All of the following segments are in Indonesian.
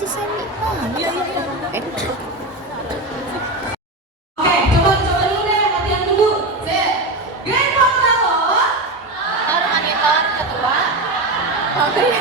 si Semi. Iya. Oke, coba dulu deh, latihan dulu. Grand Pangdalo. Monitor ketua. Oke.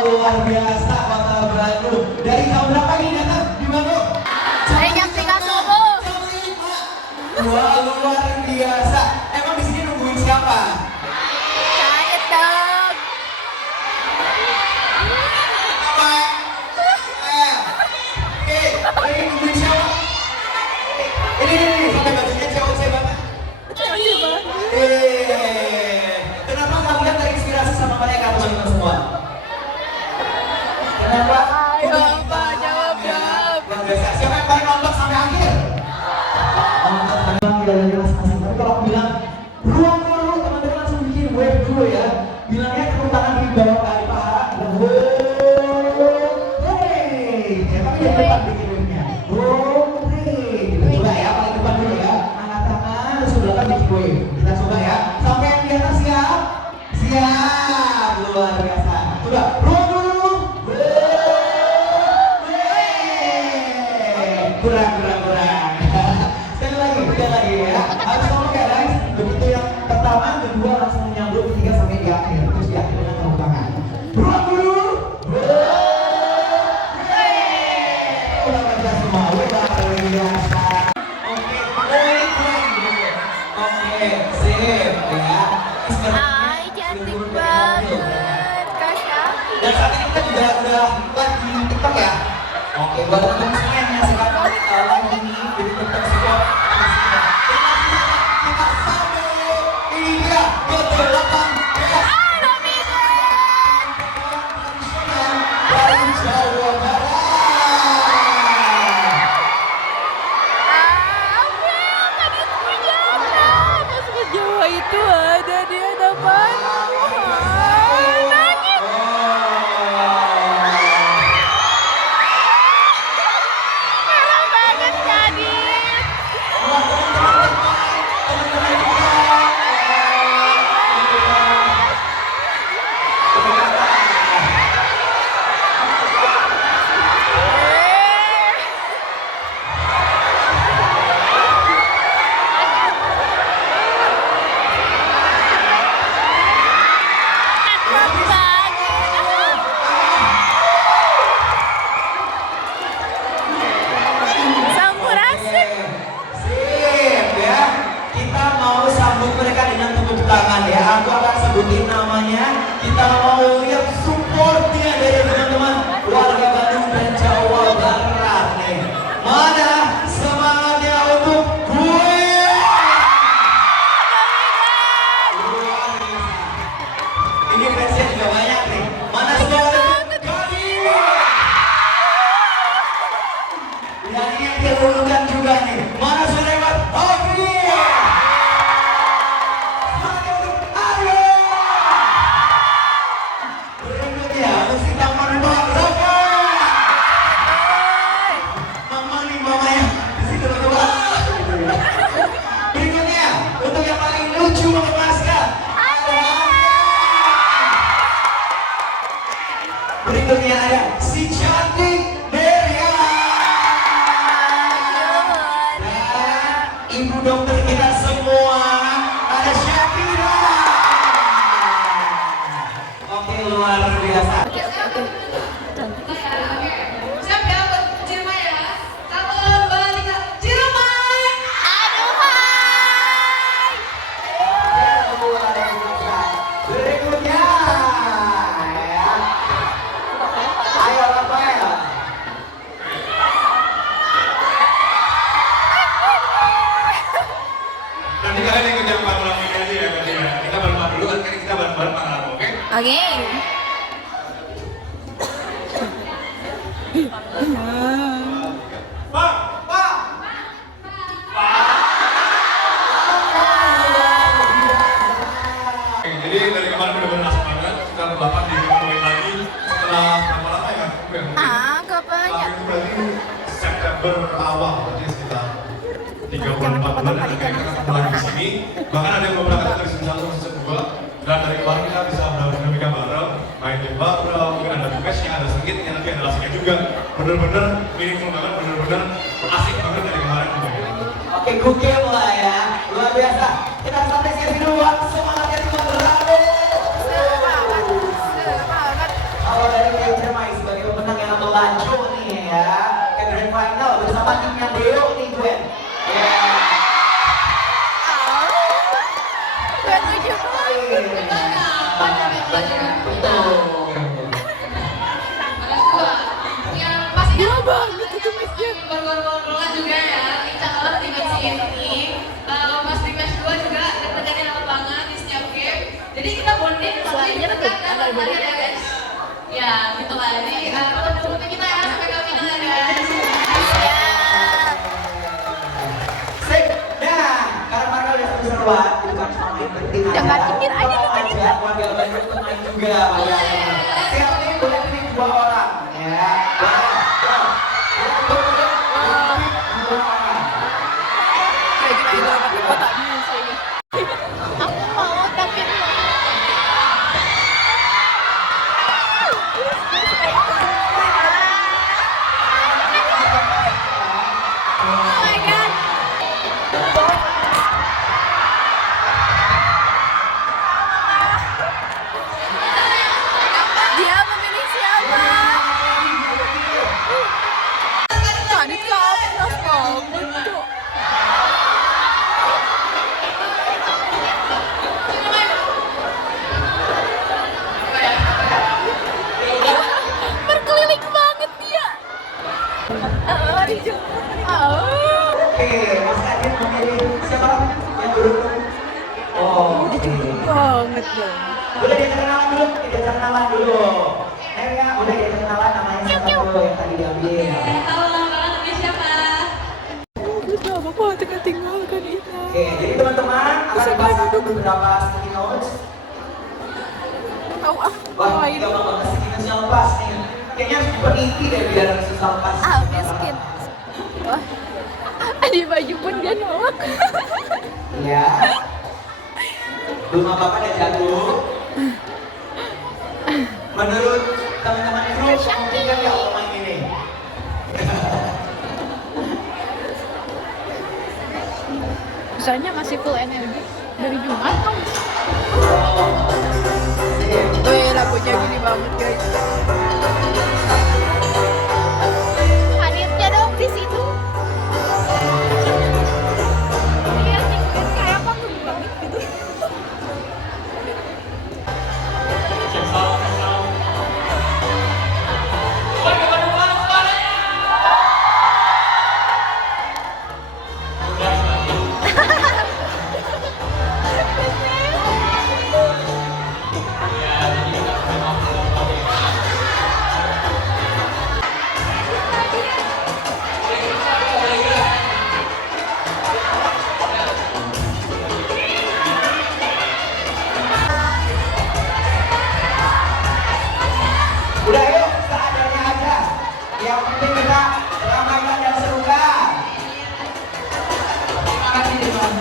Luar biasa Kota Bandung. Dari tahun berapa ini datang? Gimana? Dari jam 3 subuh. Wah, luar biasa. Emang di sini nungguin siapa? Kaget dong. Apa? Ini nungguin siapa? Ini sampai bajunya cewek banget. Kenapa kalian terinspirasi sama mereka teman-teman semua? Kenapa? Jawab. Siapa yang paling nonton sampai akhir? Tapi kalau aku bilang ruang guru, teman-teman langsung bikin wave dulu ya. Bilangnya tepuk tangan di bawah kali paha. Hey, siapa yang depan bikin wave-nya? Hey, kita coba ya, paling depan dulu ya. Angkat tangan, terus ke belakang bikin wave. Kita coba ya. Sampai yang di atas siap? Siap, luar biasa. Coba ruang guru. Kurang. Sekali lagi ya. Harus ngomong ya guys. Begitu yang pertama, kedua langsung menyambut, ketiga sampai di akhir. Terus di akhir dengan tepuk tangan. Ruang guru. Udah baca semua. Luar biasa. Oke, sip ya. Hai, cantik banget. Kak Syafi. Dan saat ini kita juga udah live di TikTok ya. Oke, buat teman-teman semua yang menyaksikan live ini di TikTok semua. Kita sambut. Ini dia ke-8 dari Jawa Barat. Jawa itu ada di hadapan. Nangis. Dan ini yang kita dulukan juga nih. Mana sudah lewat? Oke. Semangat untuk Aryo. Berikutnya musik taman Bang Rafa. Mama nih mamanya di situ berdua. Berikutnya untuk yang paling lucu mengemaskan. Berikutnya ada si cantik Deria dan ibu dokter kita semua ada Syakira. Oke, luar biasa. Siap ya buat Ciremai ya. 1, 2, 3. Ciremai. Aduh, hai. Berikutnya ya. Ayo Rafael. Nanti kalian ikut yang ulang ini aja ya, berarti ya. Kita bareng dulu kan, kita bareng-bareng Pak Arno, oke? Oke. Pak! Pak. Oke, jadi dari kemarin benar-benar asik banget. Kita balapan di poin lagi setelah berapa lama ya? Kapan ya? Tapi itu berarti September awal, berarti sekitar 34 bulan dan kayak kita ketemu lagi di sini. Bahkan ada yang beberapa dari season 1 ke season 2. Dan dari kemarin kita bisa berdinamika bareng, main game bareng, mungkin ada bukesnya, ada sengitnya, tapi ada asiknya juga. Bener-bener meaningful banget, bener-bener asik banget dari kemarin. Oke, Google lah ya. Luar biasa. Kita santai sesi dulu. Semangatnya Tuan Rado. Semangat. Awal dari Dewi Ciremai sebagai pemenang yang melaju nih ya ke grand final bersama timnya Deo nih gue. Ya. Gue tujuh poin. Betul. Yang pasti Gila banget itu matchnya. gol-golan juga ya. Lincah banget di match ini. Mas di match 2 juga deg-degannya dapat banget di setiap game. Jadi kita bonding tapi Soalnya dekat tuh, dan ada bermain ya guys. Ya gitu lah. Jadi tetap kita ya sampai ke final ya guys. Siap. Sik. Nah, karena Marga udah seru-seruan, itu kan cuma main penting aja. Udah markir aja Bawa nih, aja, warga banyak ikut main juga. Siap nih, boleh pilih 2 orang. Ya, boleh. Dua orang. Kayak gitu itu tapi kota bisa ya. Aku mau tapi Oh my god. Dia memilih siapa? Tadi kaplas banget tuh. Berkeliling banget dia. Oke, Mas Adit memilih siapa yang beruntung? Oh, oke. Banget dong. Boleh diajak kenalan dulu, diajak kenalan dulu. Ya, boleh diajak kenalan namanya siapa dulu yang tadi diambil. Halo, nama namanya siapa? Terus nama kok tinggalkan Ina. Oke, jadi teman-teman akan dibahas beberapa sticky notes. Tahu ah. Wah, ini gampang banget sticky notes-nya lepas nih. Kayaknya harus dipeniti deh biar susah lepas. Ah, miskin. Wah. Di baju pun dia nolak. Iya. Belum apa-apa udah jatuh. Menurut teman-teman kru, memungkinkan nggak kalau main ini? Misalnya masih full energi dari Jumat dong. Iya. Wih, lagunya gini banget guys. Hadirnya dong di situ. Iya, kayak apa tuh banget gitu. penting kita ramaikan yang seru kan. Terima kasih teman.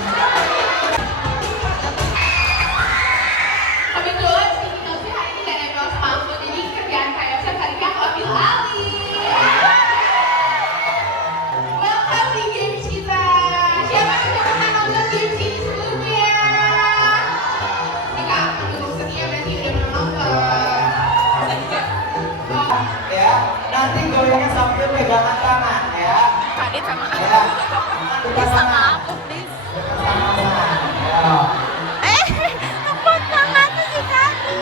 Kebetulan speaking of you, hari ini gak nempel sama aku, jadi kerjaan kayak saya kali ini aku ambil alih. Welcome di games kita. Siapa yang sudah pernah nonton games ini sebelumnya? Jika pendukung setia berarti udah pernah nonton. Ya, nanti goyangnya sambil pegangan tangan ya. Kadit sama aku. Ya. Please sama aku, please. Ya. Apa tangan tuh sih kaki?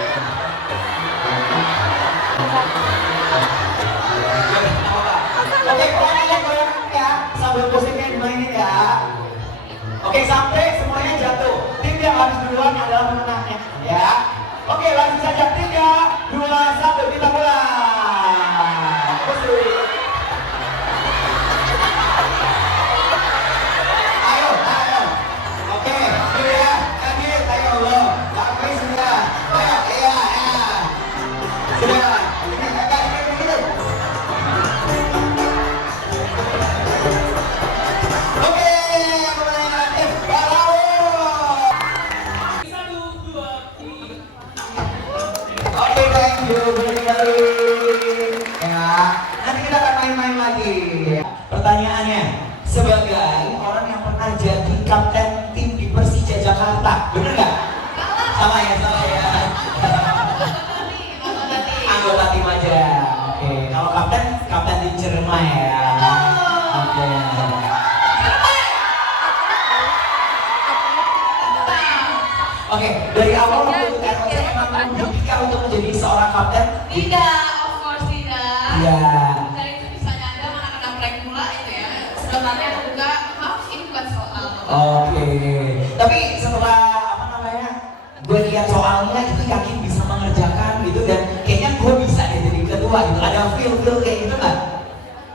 Oke, pokoknya goyang ya sambil musiknya dimainin ya. Oke, sampai semuanya jatuh. Tim yang habis duluan adalah pemenangnya ya. Oke, langsung saja 3, 2, 1 kita mulai. Musik. Ayo, ayo. Oke, dulu ya. Kadit, ayo lo. Sampai sudah. Ayo, iya, iya. Sudah. Begitu. Oke, pemenangnya tim Barao. Oke, thank you, Beli. Ya, nanti kita akan main-main lagi. Pertanyaannya, sebagai orang yang pernah jadi kapten tim di Persija Jakarta, bener nggak? Sama ya, sama ya. Anggota tim aja. Oke, kalau kapten, kapten tim Cermai ya. Oke. Oke, dari awal untuk ROC emang membuktikan untuk menjadi seorang kapten. Tidak, of course tidak. Iya. Dan itu misalnya Anda mana kena prank pula itu ya. Sebenarnya atau enggak, maaf ini bukan soal. Oke, tapi setelah apa namanya, gue lihat soalnya itu yakin bisa mengerjakan gitu dan kayaknya gue bisa deh jadi ketua gitu. Ada feel kayak gitu nggak?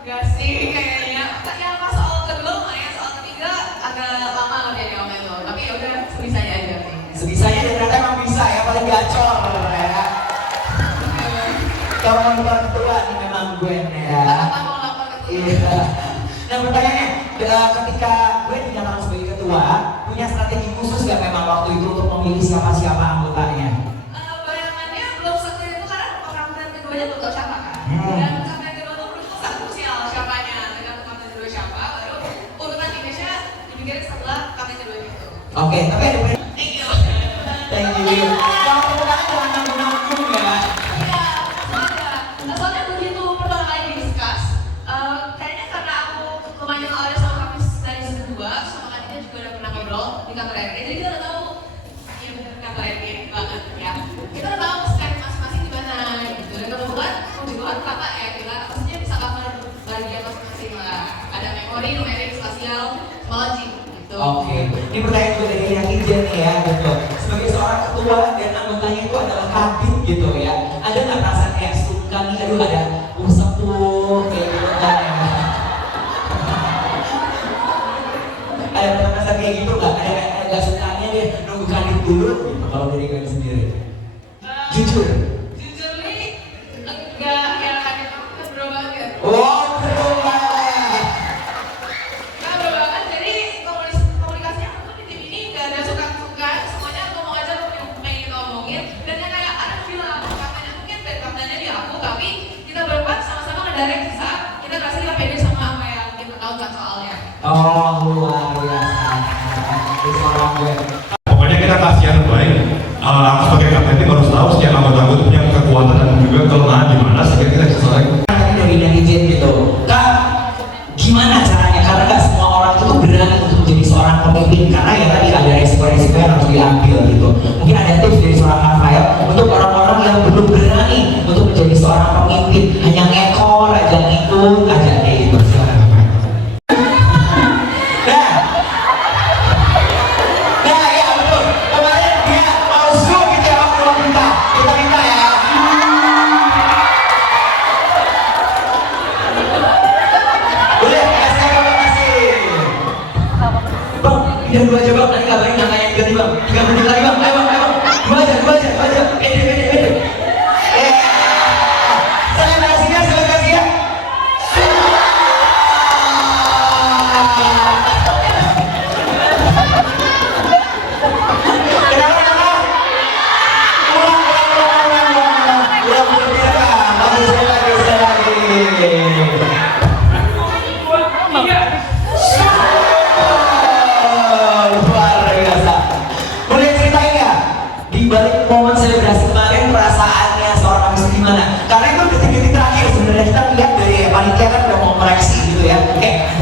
Gak sih kayaknya. Yang pas soal kedua lumayan, soal ketiga agak lama ngerjain yang itu. Tapi ya udah sebisanya aja. Sebisanya dan ternyata emang bisa ya, paling gacor ya. Kalau mau bukan ketua nih memang gue ya. Kata mau lapor ke Iya. Nah pertanyaannya, ketika gue dinyatakan sebagai ketua, punya strategi khusus nggak memang waktu itu untuk memilih siapa-siapa anggotanya? bayangannya belum satu itu karena orang keduanya belum tahu siapa kan. Dan kapten kedua tuh belum sangat krusial siapanya. Tergantung kapten kedua siapa, baru urutan Indonesia dipikirin setelah kapten kedua itu. Oke, tapi ada Thank you. thank you. Kalau pemenangnya jangan nanggung-nanggung ya. Iya, soalnya begitu pertama kali di-discuss, kayaknya karena aku lumayan awalnya sama Kapis dari season 2, sama Kaditnya juga udah pernah ngobrol di kantor RT, jadi kita udah tahu, iya bener kantor RT banget ya. Kita udah tahu strength masing-masing di mana gitu. Dan kebetulan puji Tuhan kata ya kita maksudnya bisa cover bagian masing-masing lah. Ada memori, numerik, spasial, sama logik gitu. Oke, ini pertanyaan gue dari yang Ijen nih ya gitu. Sebagai seorang ketua dan anggotanya itu adalah Kadit gitu ya. Ada nggak perasaan kayak sungkan nih, aduh ada sepuh kayak gitu kan ya. Ada perasaan kayak gitu nggak? Ada kayak agak sungkannya deh nunggu Kadit dulu gitu kalau dari gue sendiri. Jujur. Jujur nih, enggak ya Kadit aku bro banget. Oh, keren banget. Nah, bro banget, jadi komunikasinya aku tuh di tim ini gak ada suka-suka, semuanya ngomong aja apa yang pengen kita omongin. Dan yang kayak ada bilang kaptennya mungkin dan kaptennya di aku, tapi kita berempat sama-sama ngedirect saat kita ngerasa kita pede sama apa yang kita tahu kan soalnya. Oh, luar biasa. Itu seorang gue. Pokoknya kita kasih yang terbaik. Aku sebagai kapten tim harus tahu setiap anggota itu punya kekuatan dan juga kelemahan di mana sehingga kita bisa saling. Tadi dari Ijen gitu, Kak, gimana caranya? Karena nggak semua orang itu berani untuk menjadi seorang pemimpin karena ya tadi ada resiko-resiko yang harus diambil gitu. Mungkin ada tips dari seorang Rafael untuk orang-orang yang belum berani untuk menjadi seorang pemimpin, hanya ngekor aja ngikut aja kayak gitu. Silakan Rafael. Nah, ya betul. Kemarin dia mau zoom gitu ya, mau minta, kita minta ya. Boleh, kasih. Bang, pindah dua aja bang, nanti kabarin nama yang ganti bang. 3 menit lagi bang, ayo bang, ayo bang. Dua aja. Pede. Selebrasinya.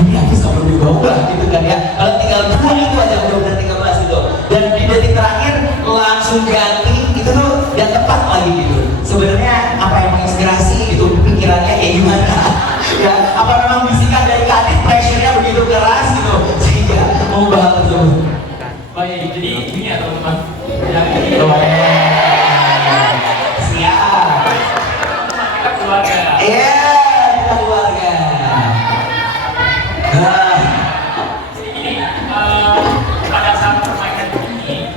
ini habis kabur di bawah gitu kan ya. Kalau tinggal 2 itu aja udah 13 gitu. Dan di detik terakhir langsung ganti itu tuh yang tepat lagi gitu. Sebenarnya apa yang menginspirasi itu pikirannya kayak gimana? Ya, apa memang bisikan dari Kadit pressure-nya begitu keras gitu sehingga mengubah hal tersebut? Baik, jadi ini ya teman-teman yang ini siap. kita keluarga. Iya, kita keluarga. Jadi gini, pada saat permainan ini,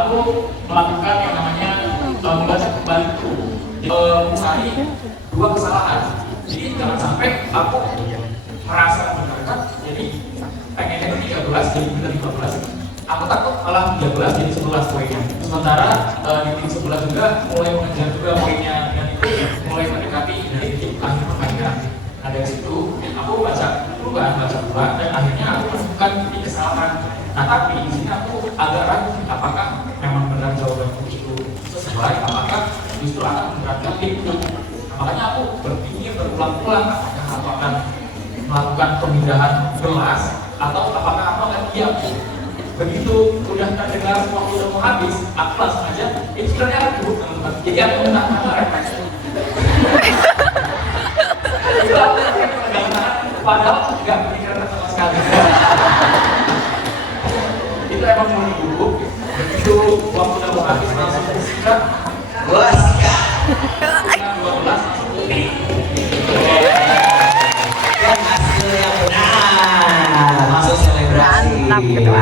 aku melakukan yang namanya membaca kembali mencari 2 kesalahan. Jadi jangan sampai aku merasa mendekat, jadi pengennya itu 13 jadi benar 15. Aku takut malah 13 jadi 11 poinnya. Sementara di tim sebelah juga mulai mengejar juga poinnya dan itu mulai mendekati dari titik akhir permainan. Nah dari situ aku baca dulu dan akhirnya aku menemukan titik kesalahan. Nah tapi di sini aku agak ragu apakah memang benar jawabanku itu sesuai, apakah justru akan memberatkan timku. Makanya aku berpikir berulang-ulang apakah aku akan melakukan pemindahan gelas atau apakah aku akan diam. Begitu udah terdengar waktu udah mau habis, aku langsung aja itu sebenarnya aku buruk teman-teman. Jadi aku menang-menang refleks. Itu aku pegang tangan padahal nggak berpikiran sama sekali. Itu emang mau buruk. Begitu waktu udah mau habis langsung sikat. Gua sikat. 12 langsung putih. Dan hasil yang benar masuk selebrasi. Mantap, ketua.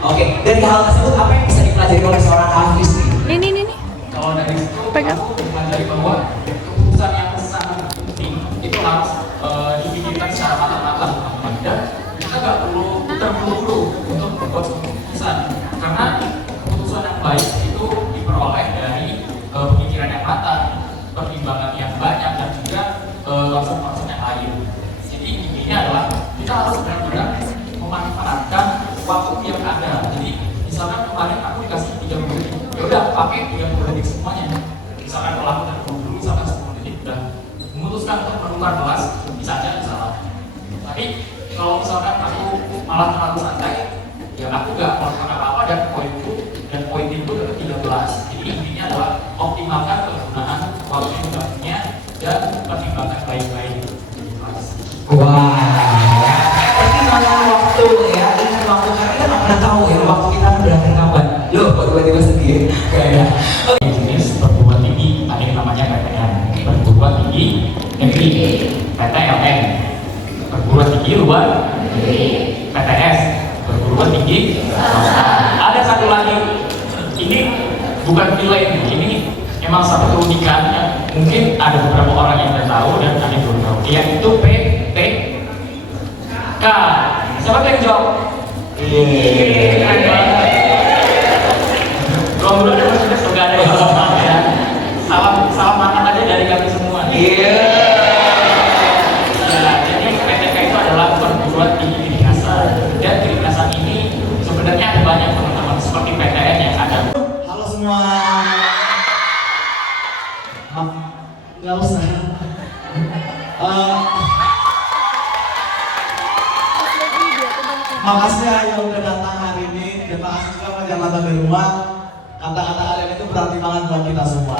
Oke, dari hal tersebut apa yang bisa dipelajari oleh seorang Hafiz nih? Ini. Kalau dari situ Pegang. aku mempelajari bahwa keputusan yang sangat penting itu harus dipikirkan secara matang-matang, teman-teman. Dan kita nggak perlu terburu-buru untuk membuat keputusan karena keputusan yang baik itu diperoleh dari pemikiran yang matang, pertimbangan yang banyak dan juga konsep-konsep yang lain. Jadi intinya adalah kita harus benar-benar memanfaatkan waktu yang ada. Jadi misalkan kemarin aku dikasih 30 detik, ya udah pakai 30 detik semuanya. Misalkan kalau aku dari 20 misalkan 10 detik udah memutuskan untuk menukar kelas, bisa aja salah. Tapi kalau misalkan aku malah terlalu santai, ya aku gak melakukan apa-apa dan poin itu dapat 13. Jadi intinya adalah optimalkan penggunaan waktu yang kita punya dan pertimbangkan baik-baik. Wah, ya. Pertimbangan waktu ya, ingat waktu karena kita nggak pernah tahu ya waktu kita akan berakhir kapan. Loh, kok tiba-tiba sedih? Kayaknya. Oke, jenis perguruan tinggi ada yang namanya PTN, perguruan tinggi negeri, PTLN, perguruan tinggi luar negeri, PTS, perguruan tinggi swasta. Ada satu lagi, ini bukan nilai, ini emang satu keunikan yang mungkin ada beberapa orang yang tidak tahu dan ada yang belum tahu, yaitu PTK. Siapa yang jawab? Keren banget. Dua bulan ada sudah nggak ada yang jawab ya. Salam makan aja dari kami semua. Iya. Ya, jadi PTK itu adalah perguruan tinggi kedinasan dan kedinasan ini sebenarnya ada banyak teman-teman seperti PTN yang ada. Halo semua. Nggak usah. Makasih ya yang udah datang hari ini. Dan makasih juga buat yang datang di rumah. Kata-kata kalian itu berarti banget buat kita semua.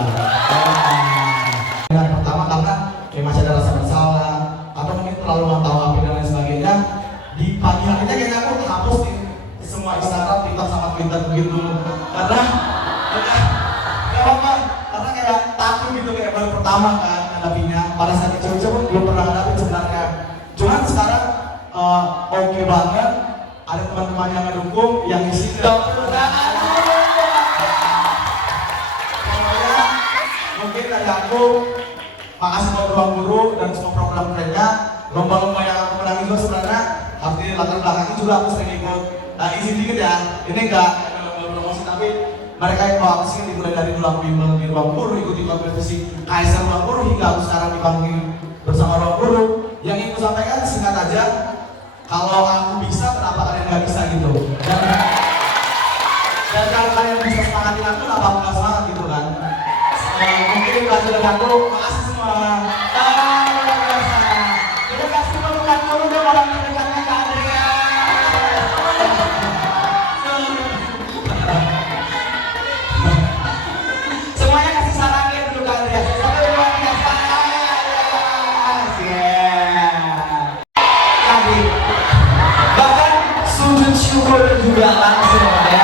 Yang pertama karena masih ada rasa bersalah atau mungkin terlalu mantau HP dan lain sebagainya. Di pagi harinya kayaknya aku hapus di semua Instagram, TikTok sama Twitter begitu. Karena nggak apa-apa. Karena kayak takut gitu kayak baru pertama kan ngadapinnya. Pada saat kecil-kecil pun belum pernah ngadapin sebenarnya. Cuman sekarang oke banget. Ada teman-teman yang ngedukung, yang isi mungkin dari aku, makasih buat ruang guru dan semua program mereka. Lomba-lomba yang aku menang juga sebenarnya harus di latar belakangnya juga aku sering ikut. Nah izin dikit ya, ini enggak promosi tapi mereka yang bawa kesini dimulai dari ruang bimbel di ruang guru, ikuti kompetisi KSR ruang guru hingga aku sekarang dipanggil bersama ruang guru. Yang ingin aku sampaikan singkat aja, kalau aku bisa, kenapa kalian nggak bisa gitu? Dan kalau kalian bisa semangatin aku, kenapa aku nggak semangat gitu kan? Mungkin itu aja dari aku. Makasih semua. Terima kasih. orang terdekatnya Kak Andrea. Semuanya kasih salamnya dulu Kak Andrea. Sampai luar biasa. Tadi bahkan sujud syukur juga langsung ya.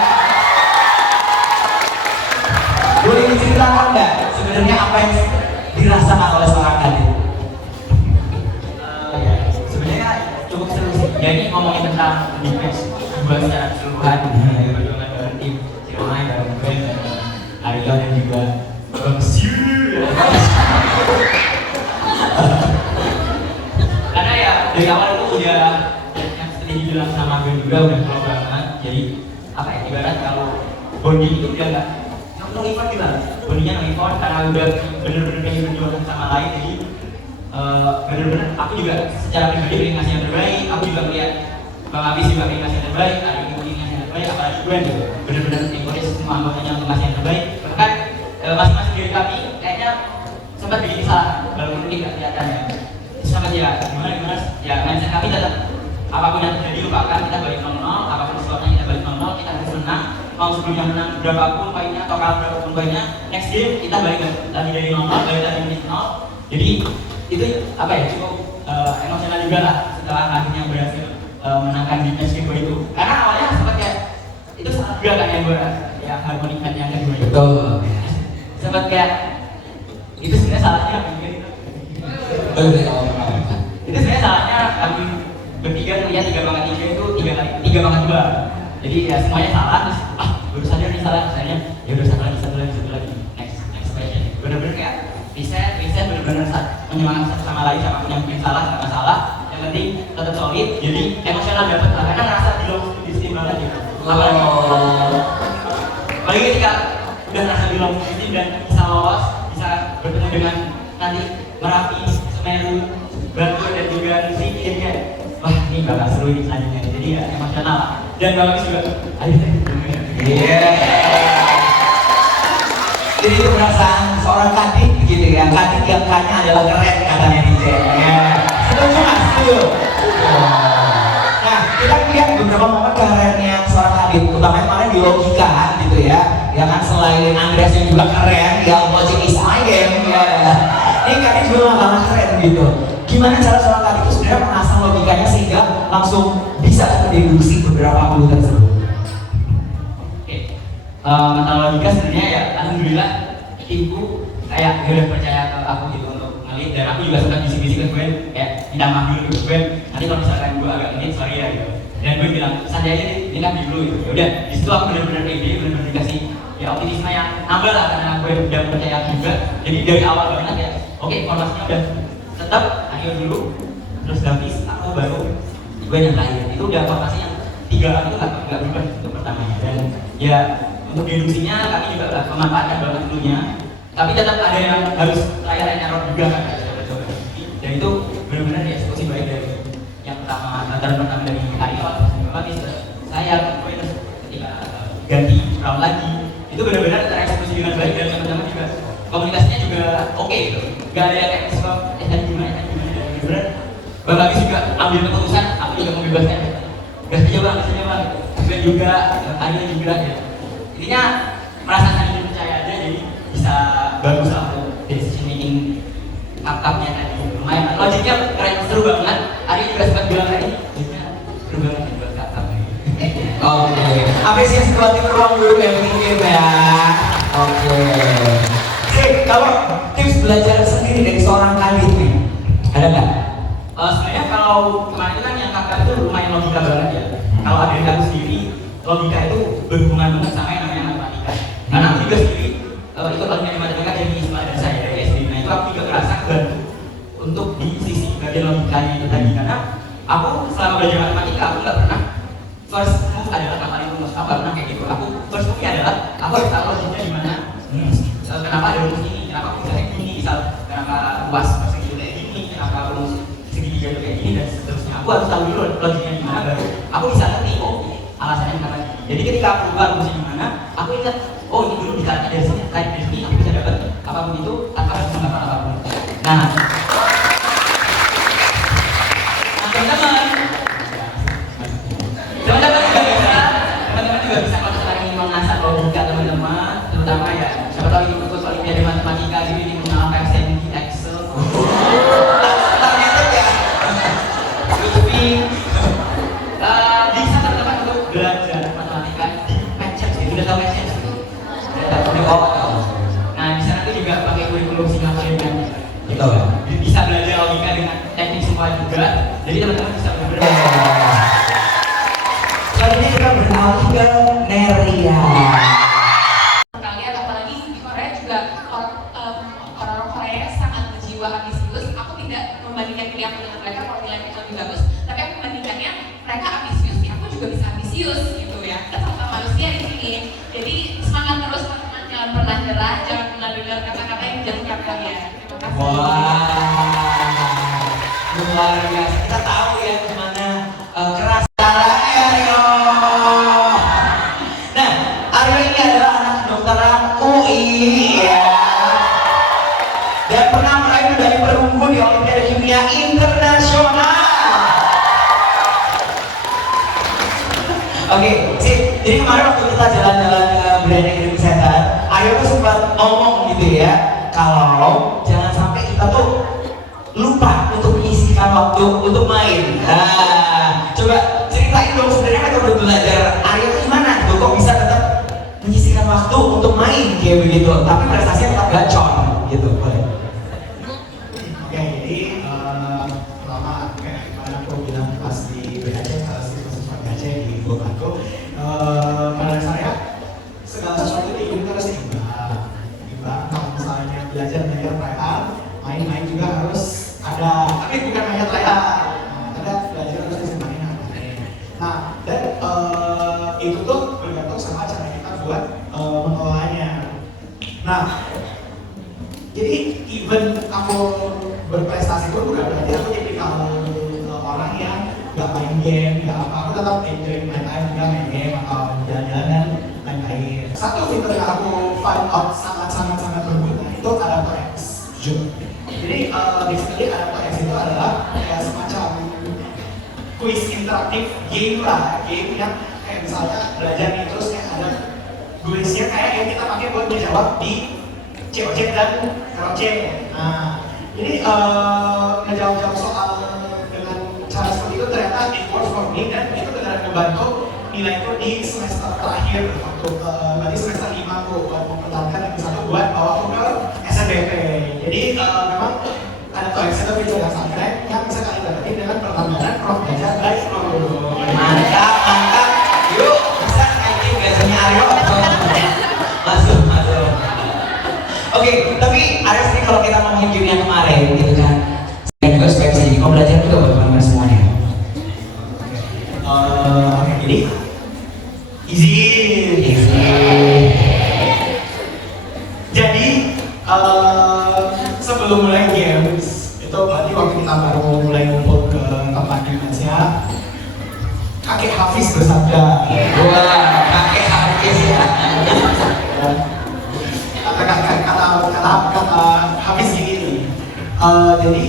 Boleh diceritakan nggak sebenarnya apa yang dirasakan oleh seorang Kadit? Ya, sebenarnya cukup seru sih. Jadi ngomongin tentang defense dua secara keseluruhan, perjuangan bareng tim Ciremai, bareng Ben, Aryo dan juga Bang Siu. Karena ya dari awal itu udah yang seperti dibilang sama Ben juga udah klop banget. Jadi apa ya, ibarat kalau bonding itu udah nggak no effort gimana? Bondingnya no effort karena udah bener-bener pengen berjuang sama lain. Jadi bener-bener aku juga secara pribadi pengen ngasih yang terbaik. Aku juga melihat Bang Abis juga pengen ngasih yang terbaik, ada yang pengen ngasih yang terbaik, apalagi gue gitu bener-bener encourage semua anggotanya untuk ngasih yang terbaik. Bahkan masing-masing dari kami kayaknya sempat bikin salah, walaupun mungkin nggak kelihatan ya. Sempat ya gimana ya, mindset kami tetap apapun yang terjadi lupakan, kita balik 0-0, apapun sesuatunya kita balik 0-0, kita harus menang. Mau sebelumnya menang berapapun poinnya atau kalah berapapun poinnya, next game kita balik lagi dari 0-0, balik lagi dari 0. Jadi itu apa ya, cukup emosional juga lah setelah akhirnya berhasil menangkan di match game itu. Karena awalnya sempat kayak itu salah juga kan yang gue ya harmonikan yang kedua itu. Betul. Sempat kayak itu sebenarnya salahnya mungkin. Itu sebenarnya salahnya kami bertiga melihat 3/3 itu 3/2. Jadi ya semuanya salah, terus baru sadar nih salah, misalnya ya udah satu lagi, next question. Bener-bener kayak reset bener-bener menyemangat satu sama lain, sama yang mungkin salah nggak masalah, yang penting tetap solid. Jadi emosional dapat lah, karena ngerasa di tim banget gitu. Apalagi ketika udah ngerasa di tim dan bisa lolos, bisa bertemu dengan nanti Merapi, Semeru, Batu dan juga Nusi, jadi kayak wah ini bakal seru nih selanjutnya. Jadi ya emosional lah. Dan Bang juga ayo Iya. Jadi itu perasaan seorang Kadit begitu ya. Kadit yang kayaknya adalah keren katanya DJ. Ya. Setuju nggak? Setuju. Nah, kita lihat beberapa momen kerennya seorang Kadit, utamanya kemarin di logika gitu ya. Ya kan selain Andreas yang juga keren, ya Logic is my game ya. Ini Kadit juga nggak kalah keren gitu. Gimana cara seorang Kadit itu sebenarnya mengasah logikanya sehingga langsung bisa terdeduksi beberapa clue tersebut? Masalah logika sebenarnya ya alhamdulillah timku kayak udah percaya ke aku gitu untuk ngelit, dan aku juga sempat bisik-bisik ke Gwen kayak minta maaf dulu ke Gwen, nanti kalau misalkan gue agak ini sorry ya gitu. Dan Gwen bilang santai aja minta dulu gitu. Ya udah di situ aku benar-benar pede, benar-benar dikasih ya optimisme yang nambah lah karena Gwen udah percaya juga. Jadi dari awal banget ya oke, formasinya udah tetap ayo dulu, terus ganti aku baru Gwen yang terakhir. Itu udah formasi yang 3 itu nggak berubah untuk pertamanya. Dan ya untuk deduksinya kami juga udah memanfaatkan banget dulunya, tapi tetap ada yang harus trial and error juga kan. Dan itu benar-benar dieksekusi baik dari yang pertama, lantaran pertama dari Aryo, tapi saya ketika ganti round lagi itu benar-benar tereksekusi dengan baik, dan teman-teman juga komunikasinya juga oke gitu. Gak ada yang kayak tadi gimana benar-benar Bang Agus juga ambil keputusan, aku juga membebaskan gas aja bang, dan juga Aryo juga ya. Intinya merasa saling percaya aja, jadi bisa bagus lah untuk decision making kakapnya tadi. Lumayan, logiknya keren, seru banget. Aryo juga sempat bilang tadi, logiknya seru banget buat kakap. Oke, apresiasi buat tim ruang guru yang bikin ya. Oke. Kalau tips belajar sendiri dari seorang Kadit nih, ada nggak? Sebenarnya kalau kemarin kan yang kakak itu lumayan logika banget ya. Kalau ada yang sendiri, logika itu berhubungan banget sama yang namanya matematika. Karena aku juga sendiri ikut logika di matematika dari ISMA dan saya dari SD. Nah itu aku juga merasa kebantu untuk di sisi bagian logikanya itu tadi. Karena aku selama belajar matematika aku nggak pernah first move adalah kapan rumus. Aku nggak pernah kayak gitu. Aku first move adalah aku harus tahu logiknya di mana. Kenapa ada rumus ini? Kenapa bisa kayak gini? Misal kenapa luas persegi kayak gini? Kenapa rumus segitiga itu kayak gini dan seterusnya. Aku harus tahu dulu logiknya di mana baru aku bisa ngerti oh alasannya kenapa. Jadi ketika aku lupa rumusnya di mana, aku ingat oh ini dulu ditarik dari sini, tarik dari sini, aku bisa dapat apapun itu tanpa harus mengapa apapun. Nah teman-teman, mahasiswa juga, jadi teman-teman bisa benar-benar. Selanjutnya kita beralih ke Neria. Kalian apalagi di Korea juga orang-orang Korea sangat berjiwa ambisius. Aku tidak membandingkan diri aku dengan mereka kalau nilai mereka lebih bagus, tapi aku membandingkannya mereka ambisius, ya aku juga bisa ambisius gitu ya. Kita sama manusia di sini. Jadi semangat terus teman-teman, jangan pernah nyerah, jangan pernah dengar kata-kata yang menjatuhkan kalian. Terima kasih. Wah, luar biasa. Kita tahu ya gimana keras caranya Aryo. Nah, Aryo ini adalah anak kedokteran UI ya. Dan pernah meraih medali perunggu di Olimpiade Kimia Internasional. Oke, sip. Jadi kemarin waktu kita jalan-jalan ke Brand Academy Center, Aryo tuh sempat ngomong gitu ya, kalau jangan sampai kita tuh lupa untuk menyisihkan waktu untuk main. Nah, coba ceritain dong sebenarnya metode belajar Aryo tuh gimana? Tuh kok bisa tetap menyisihkan waktu untuk main kayak begitu, tapi prestasinya tetap gacor gitu, boleh? Oke, jadi pertama kayak gimana aku bilang pas di BHC, siswa BHC di Bokaku, pada saya segala sesuatu di hidup harus seimbang. Kalau misalnya belajar tryhard, main-main juga harus ada, tapi bukan hanya tryhard, ada belajar harus diseimbangi dengan main. Nah, dan itu tuh bergantung sama cara kita buat mengelolanya. Nah, jadi even aku berprestasi pun bukan berarti aku tipikal orang yang nggak main game, nggak apa. Aku tetap enjoy main time, nggak main game atau jalan-jalan dan lain-lain. Satu fitur yang aku find out sangat berguna itu Adaptor X. Jadi basically Adaptor X itu adalah kayak semacam quiz interaktif game lah, game yang kayak misalnya belajar nih terus kayak ada quiznya kayak yang kita pakai buat menjawab di COC dan KOC. Nah, jadi ngejawab soal dengan cara seperti itu ternyata it works for me dan itu benar ngebantu nilaiku di semester terakhir waktu berarti semester 5 aku mempertahankan yang satu buat bawa aku ke SNBP. Jadi memang ada tuh itu fitur yang sangat keren yang bisa kalian dapetin dengan pertambahan Prof Belajar by Pro. Mantap. Yuk, bisa naikin biasanya Aryo. Masuk. Oke, tapi Aryo sih kalau kita ngomongin game yang kemarin gitu kan, saya juga supaya bisa jadi pembelajaran juga buat teman-teman semuanya. Oke, jadi easy. Jadi sebelum mulai games itu berarti waktu kita baru mulai ngumpul ke tempat gamesnya, kakek Hafiz bersabda. Wah, pakai Hafiz ya. Kata Hafiz gini nih. Jadi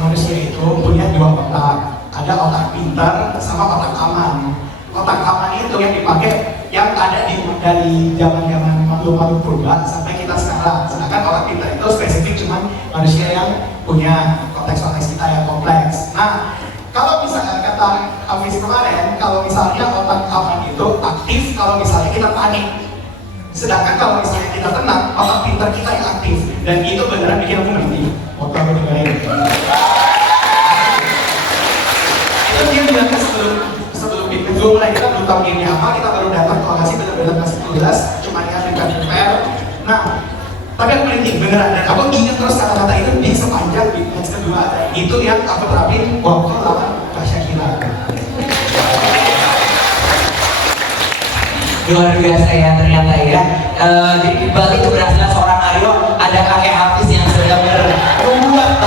manusia itu punya dua otak. Ada otak pintar sama otak aman. Otak aman itu yang dipakai yang ada dari zaman makhluk purba sampai kita sekarang. Sedangkan otak pintar itu spesifik cuman manusia yang punya konteks kita yang kompleks. Nah, kalau misalnya kata Hafiz kemarin, kalau misalnya otak aman itu aktif kalau misalnya kita panik. Sedangkan kalau misalnya kita tenang, otak pintar kita yang aktif. Dan itu beneran bikin aku merinding waktu aku dengerin. Itu dia bilangnya sebelum video mulai kita belum tahu gamenya apa, kita baru datang ke lokasi bener-bener kasih tugas, cuma dihadirkan prepare. Nah, tapi aku merinding beneran dan aku ingat terus kata-kata itu di sepanjang di match kedua. Itu yang aku terapin waktu lawan Kak Syakira. Luar biasa ya ternyata ya. Di balik keberhasilan seorang Aryo ada kakek Hafiz yang sedang membuat.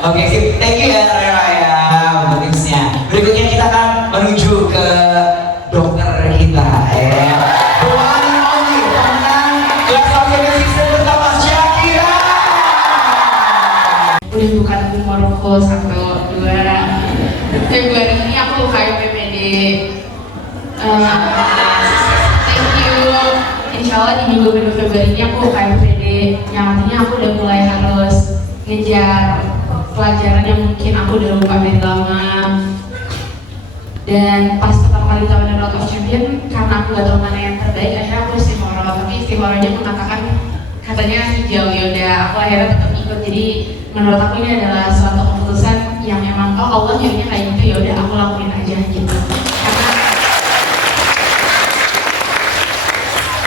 Oke, sip. Thank you ya Aryo ya untuk tipsnya. Berikutnya kita akan menuju ke dokter kita ya. One and only pemenang kelas Season pertama Syakira. Udah bukan umurku 1-2 Februari ini aku KPPD. Thank you. Insya Allah di minggu Februari ini aku KPPD. Yang artinya aku udah mulai harus ngejar pelajaran yang mungkin aku udah lupa dari lama. Dan pas pertama kali ditawarin Road of Champion, karena aku gak tahu mana yang terbaik, akhirnya aku istimewa. Tapi istimewanya mengatakan katanya hijau, yaudah aku akhirnya tetap ikut. Jadi menurut aku ini adalah suatu keputusan yang emang Allah nyuruhnya kayak gitu, yaudah aku lakuin aja gitu. Karena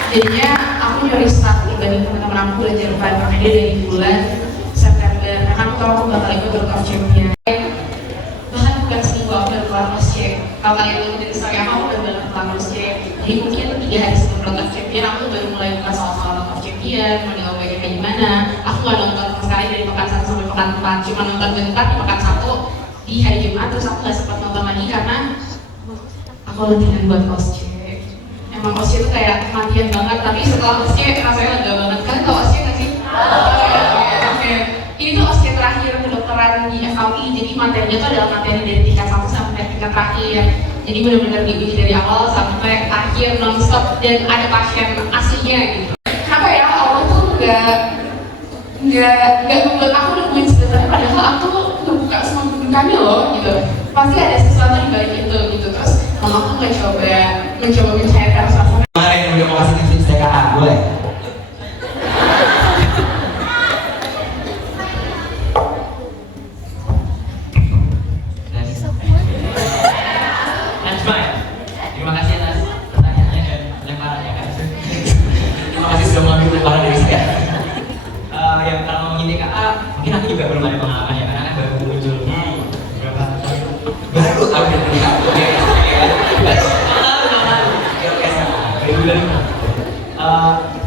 jadinya aku nyuri start dibanding teman-teman aku belajar bareng dia dari bulan September. Nah kan aku tahu aku bakal ikut World Cup Champion. Bahkan bukan seminggu aku udah kelar cross check. Kalau kalian lihat dari story aku udah banget kelar cross check. Jadi mungkin 3 hari sebelum World Cup Champion aku baru mulai buka soal-soal World Cup Champion, mau nyobain kayak gimana. Aku nggak nonton sama sekali dari pekan 1 sampai pekan 4, cuma nonton bentar di pekan 1 di hari Jumat, terus aku nggak sempat nonton lagi karena aku latihan buat cross check. Emang OSCE itu kayak kematian banget, tapi setelah OSCE rasanya lega banget. Kalian tau OSCE nggak sih? Oke. Ini tuh OSCE terakhir kedokteran di FKUI, jadi materinya tuh adalah materi dari tingkat 1 sampai tingkat terakhir. Jadi benar-benar diuji dari awal sampai akhir non-stop dan ada pasien aslinya gitu. Kenapa ya Allah tuh nggak membuat aku nemuin sebenarnya, padahal aku ngebuka semua kedudukannya loh gitu. Pasti ada sesuatu di balik itu gitu. Terus kalau aku mencoba mencairkan suasana. Mana yang udah mau kasih tips TKA, boleh? Najma ya? Terima kasih atas pertanyaannya dan lemparannya kan. Terima kasih sudah mengambil lemparan dari saya. Yang kalau ngomongin TKA, mungkin aku juga belum ada pengalaman ya, karena kan baru muncul di beberapa baru tahun yang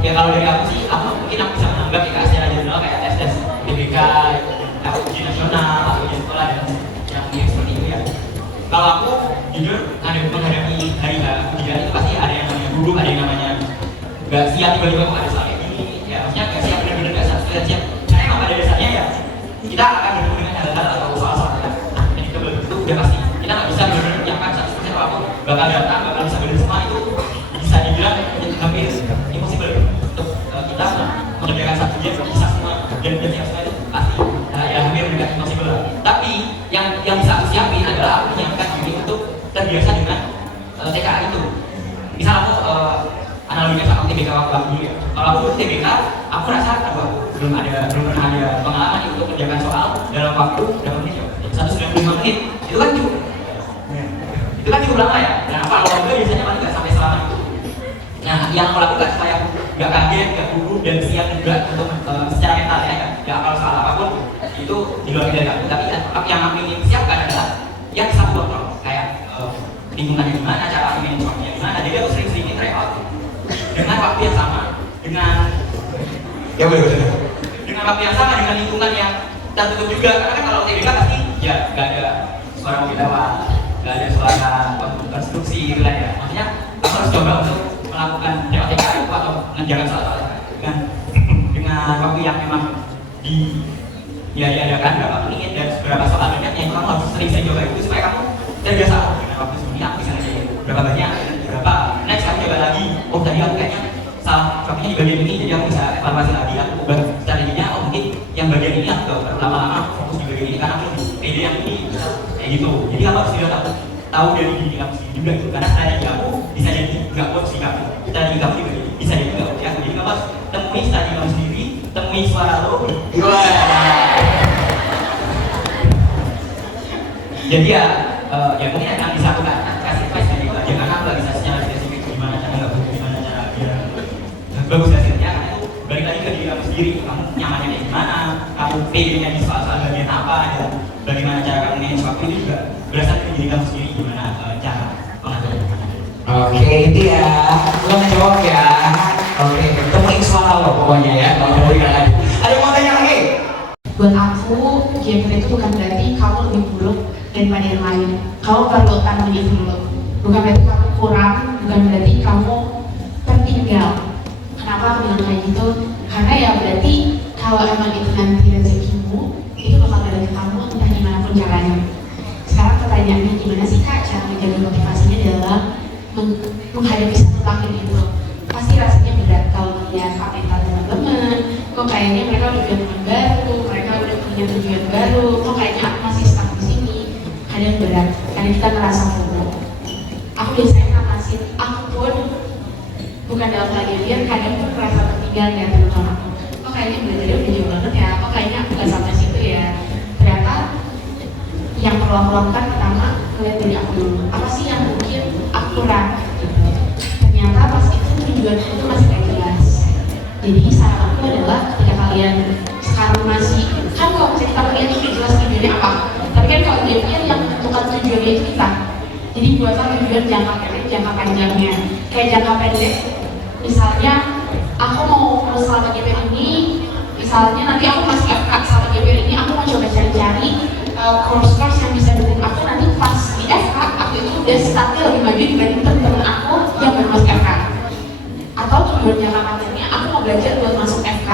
ya kalau dari aku sih, mungkin aku bisa menganggap ya secara general kayak tes DBK, ujian nasional, atau ujian sekolah dan yang seperti itu ya. Kalau aku jujur menghadapi hari ujian itu pasti ada yang namanya gugup, ada yang namanya nggak siap, tiba-tiba kok ada soal ini, ya maksudnya nggak siap, benar-benar nggak siap. Karena emang pada dasarnya ya kita akan bertemu dengan hal-hal atau soal-soal yang ditebel itu udah pasti. Kita nggak bisa benar-benar menyiapkan 100% kalau aku bakal datang, bakal bisa benar semua itu bisa dibilang hampir impossible untuk kita mengerjakan satu ujian bisa semua dan siap semua itu pasti ya hampir mendekati impossible. Tapi yang bisa aku siapin adalah aku menyiapkan diri untuk terbiasa dengan TKA itu. Misal aku analoginya sama TBK waktu dulu ya. Kalau aku TBK, aku rasa belum pernah ada pengalaman untuk mengerjakan soal dalam waktu berapa menit ya? 195 menit. Itu kan cukup lama ya. Nah, kalau gue biasanya paling nggak sampai selama itu. Nah, yang aku lakukan supaya aku nggak kaget, nggak gugup dan siap juga untuk secara mental ya, nggak kalau soal apapun itu di luar dari aku. Tapi yang aku ingin siapkan adalah yang satu kontrol, kayak lingkungannya gimana, cara aku ingin waktunya gimana. Jadi aku sering-sering try out dengan waktu yang sama, dengan dengan waktu yang sama, dengan lingkungan yang tertutup juga. Karena kan kalau TBK pasti ya nggak ada suara mobil lewat, nggak ada suara konstruksi gitu lah ya. Maksudnya aku harus coba untuk melakukan TKA itu atau mengerjakan soal dengan waktu yang memang diadakan berapa menit dan beberapa soal banyaknya itu kamu harus sering coba itu supaya kamu terbiasa dengan waktu sebelumnya aku bisa ngerjain berapa banyak dan berapa next aku coba lagi. Oh tadi aku kayaknya salah waktunya di bagian ini, jadi aku bisa evaluasi lagi, aku ubah strateginya. Oh mungkin yang bagian ini aku gak perlu lama-lama fokus di bagian ini karena aku pede yang ini kayak gitu. Jadi kamu harus juga tahu dari diri kamu sendiri juga gitu, karena strategi aku bisa jadi nggak kuat sih kamu, strategi kamu juga bisa jadi nggak kuat. Jadi kamu harus temui strategi kamu sendiri, temui suara lo. Jadi ya mungkin akan bisa aku kasih advice dari itu aja, karena aku nggak bisa secara spesifik gimana cara nggak butuh gimana cara biar bagus hasilnya. Karena itu balik lagi ke diri kamu sendiri, kamu nyamannya kayak gimana, kamu pede-nya di soal-soal bagian apa, dan bagaimana cara kamu manage waktu itu juga berasal dari diri kamu sendiri, gimana cara mengatur. Oke, itu ya. Lo ngejawab ya. Oke, temuin suara lo pokoknya ya. Kalau mau dikatakan. Ada yang mau tanya lagi? Buat aku, gender itu bukan berarti kamu lebih buruk daripada yang lain. Kamu perlu tanam dulu. Bukan berarti kamu kurang, bukan berarti kamu tertinggal. Kenapa aku bilang kayak gitu? Karena ya berarti kalau emang itu nanti rezekimu, itu bakal ada ke kamu entah dimanapun caranya. Sekarang pertanyaannya gimana sih Kak cara menjaga motivasinya dalam menghadapi satu tahun itu? Pasti rasanya berat kalau melihat komentar teman-teman, kok kayaknya mereka udah punya teman baru, mereka udah punya tujuan baru, kok kayaknya aku masih stuck di sini. Kadang berat, karena kita merasa FOMO. Aku biasanya ngatasin, aku pun bukan dalam hal diri, kadang pun merasa tertinggal dari teman-teman aku. perlu aku lakukan pertama ngeliat diri aku dulu, apa sih yang mungkin aku kurang gitu. Ternyata pas itu tujuan itu masih gak jelas. Jadi saran aku adalah ketika kalian sekarang masih, kan kalau misalnya kita melihat itu jelas tujuannya apa, tapi kan kalau dia pikir yang menentukan tujuannya itu kita. Jadi buatlah tujuan jangka pendek, jangka panjangnya. Kayak jangka pendek, misalnya aku mau selama GPR ini, misalnya nanti aku masih FK selama GPR ini, aku mau coba cari-cari course-course yang bisa dukung aku nanti pas di FK, aku itu udah startnya lebih maju dibanding teman-teman aku yang baru masuk FK. Atau tujuan jangka panjangnya, aku mau belajar buat masuk FK,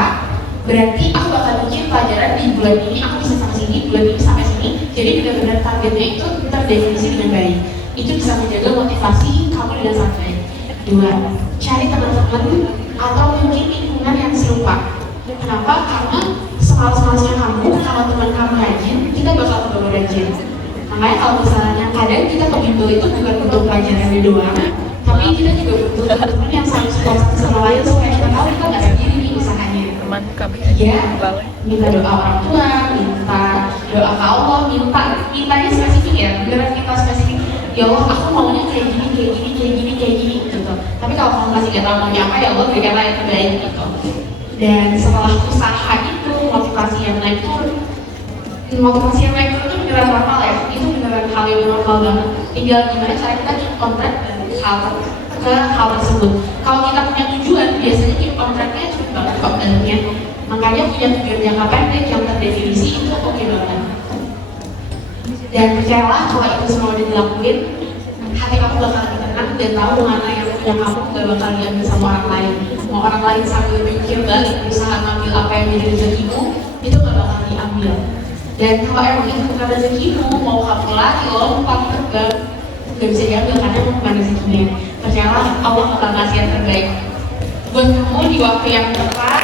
berarti aku bakal bikin pelajaran di bulan ini aku bisa sampai sini, bulan ini sampai sini. Jadi benar-benar targetnya itu terdefinisi dengan baik. Itu bisa menjaga motivasi kamu dengan sangat baik. 2. Cari teman-teman atau mungkin lingkungan yang serupa. Kenapa? Karena semalas-malasnya kamu, kalau teman kamu rajin, kita bakal coba rajin. Makanya kalau misalnya kadang kita ke bimbel itu bukan untuk pelajarannya doang, tapi kita juga butuh teman-teman yang saling support satu sama lain supaya kita tahu kita nggak sendiri nih usahannya. Teman kami Ya, minta doa orang tua, minta doa ke Allah, mintanya spesifik ya, beneran minta spesifik. Ya Allah, aku maunya kayak gini, kayak gini, kayak gini, kayak gini gitu. Tapi kalau kamu masih nggak tahu maunya apa, ya Allah berikanlah yang terbaik gitu. Dan setelah usaha itu, motivasi yang naik turun itu beneran normal ya, itu beneran hal yang normal banget. Tinggal gimana cara kita keep on track dan ke hal tersebut. Kalau kita punya tujuan, biasanya keep on tracknya cepet banget kok dalamnya. Makanya punya tujuan jangka pendek yang terdefinisi itu oke banget. Dan percayalah kalau itu semua udah dilakuin, hati kamu bakal lebih tenang dan tahu mana yang punya kamu gak bakal diambil sama orang lain. Mau orang lain sambil mikir balik berusaha ngambil apa yang menjadi rezekimu, itu gak bakal diambil. Dan kalau emang itu bukan rezekimu, mau kamu lari, lompat, terbang, gak bisa diambil karena emang bukan rezekinya. Percayalah Allah bakal ngasih yang terbaik buat kamu di waktu yang tepat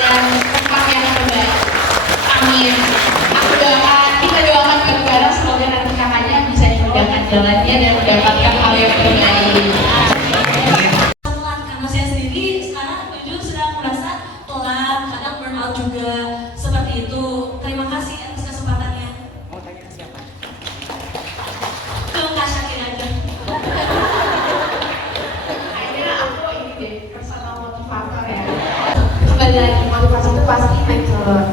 dan tempat yang terbaik. Amin. Kita doakan bareng-bareng semoga nanti kakaknya bisa dimudahkan jalannya dan mendapatkan hal yang terbaik. Karena saya sendiri sekarang jujur sedang merasa telat, kadang burnout juga seperti itu. Terima kasih atas kesempatannya. mau tanya ke siapa? Ke Kak Syakir aja. Akhirnya aku ini deh, personal motivator ya. Kembali lagi, motivasi itu pasti naik turun.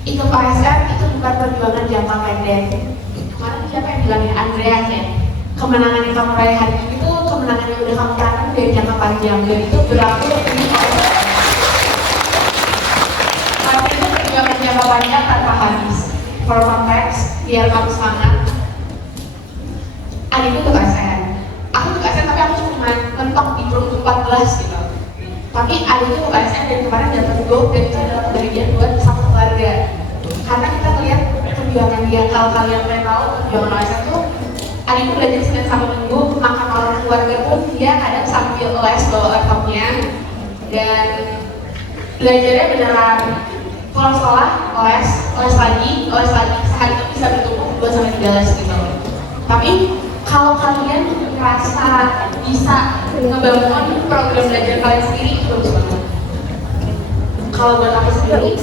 Ikut OSR itu bukan perjuangan jangka pendek. Kemarin siapa yang bilang ya? Andreas ya. Kemenangan yang kamu raih hari ini itu kemenangan yang udah kamu tanam dari jangka panjang, dan itu berlaku di OSR. Karena itu perjuangan jangka panjang tanpa habis. For context, biar kamu semangat. Adikku tuh ASN. Aku tuh ASN tapi aku cuma mentok di grup 14 gitu. Tapi adikku tuh ASN dan kemarin dapat go, dan itu adalah kebahagiaan buat satu keluarga. Karena kita melihat perjuangan dia, hal-hal yang kalian tahu, perjuangan ASN tuh adikku belajar Senin sampai Minggu, makan orang keluarga pun dia kadang sambil les bawa laptopnya, dan belajarnya beneran pulang sekolah, les lagi, sehari itu bisa bertumpuk 2-3 les gitu. Tapi kalau kalian merasa bisa ngebangun program belajar kalian sendiri, itu bagus banget. Kalau buat aku sendiri,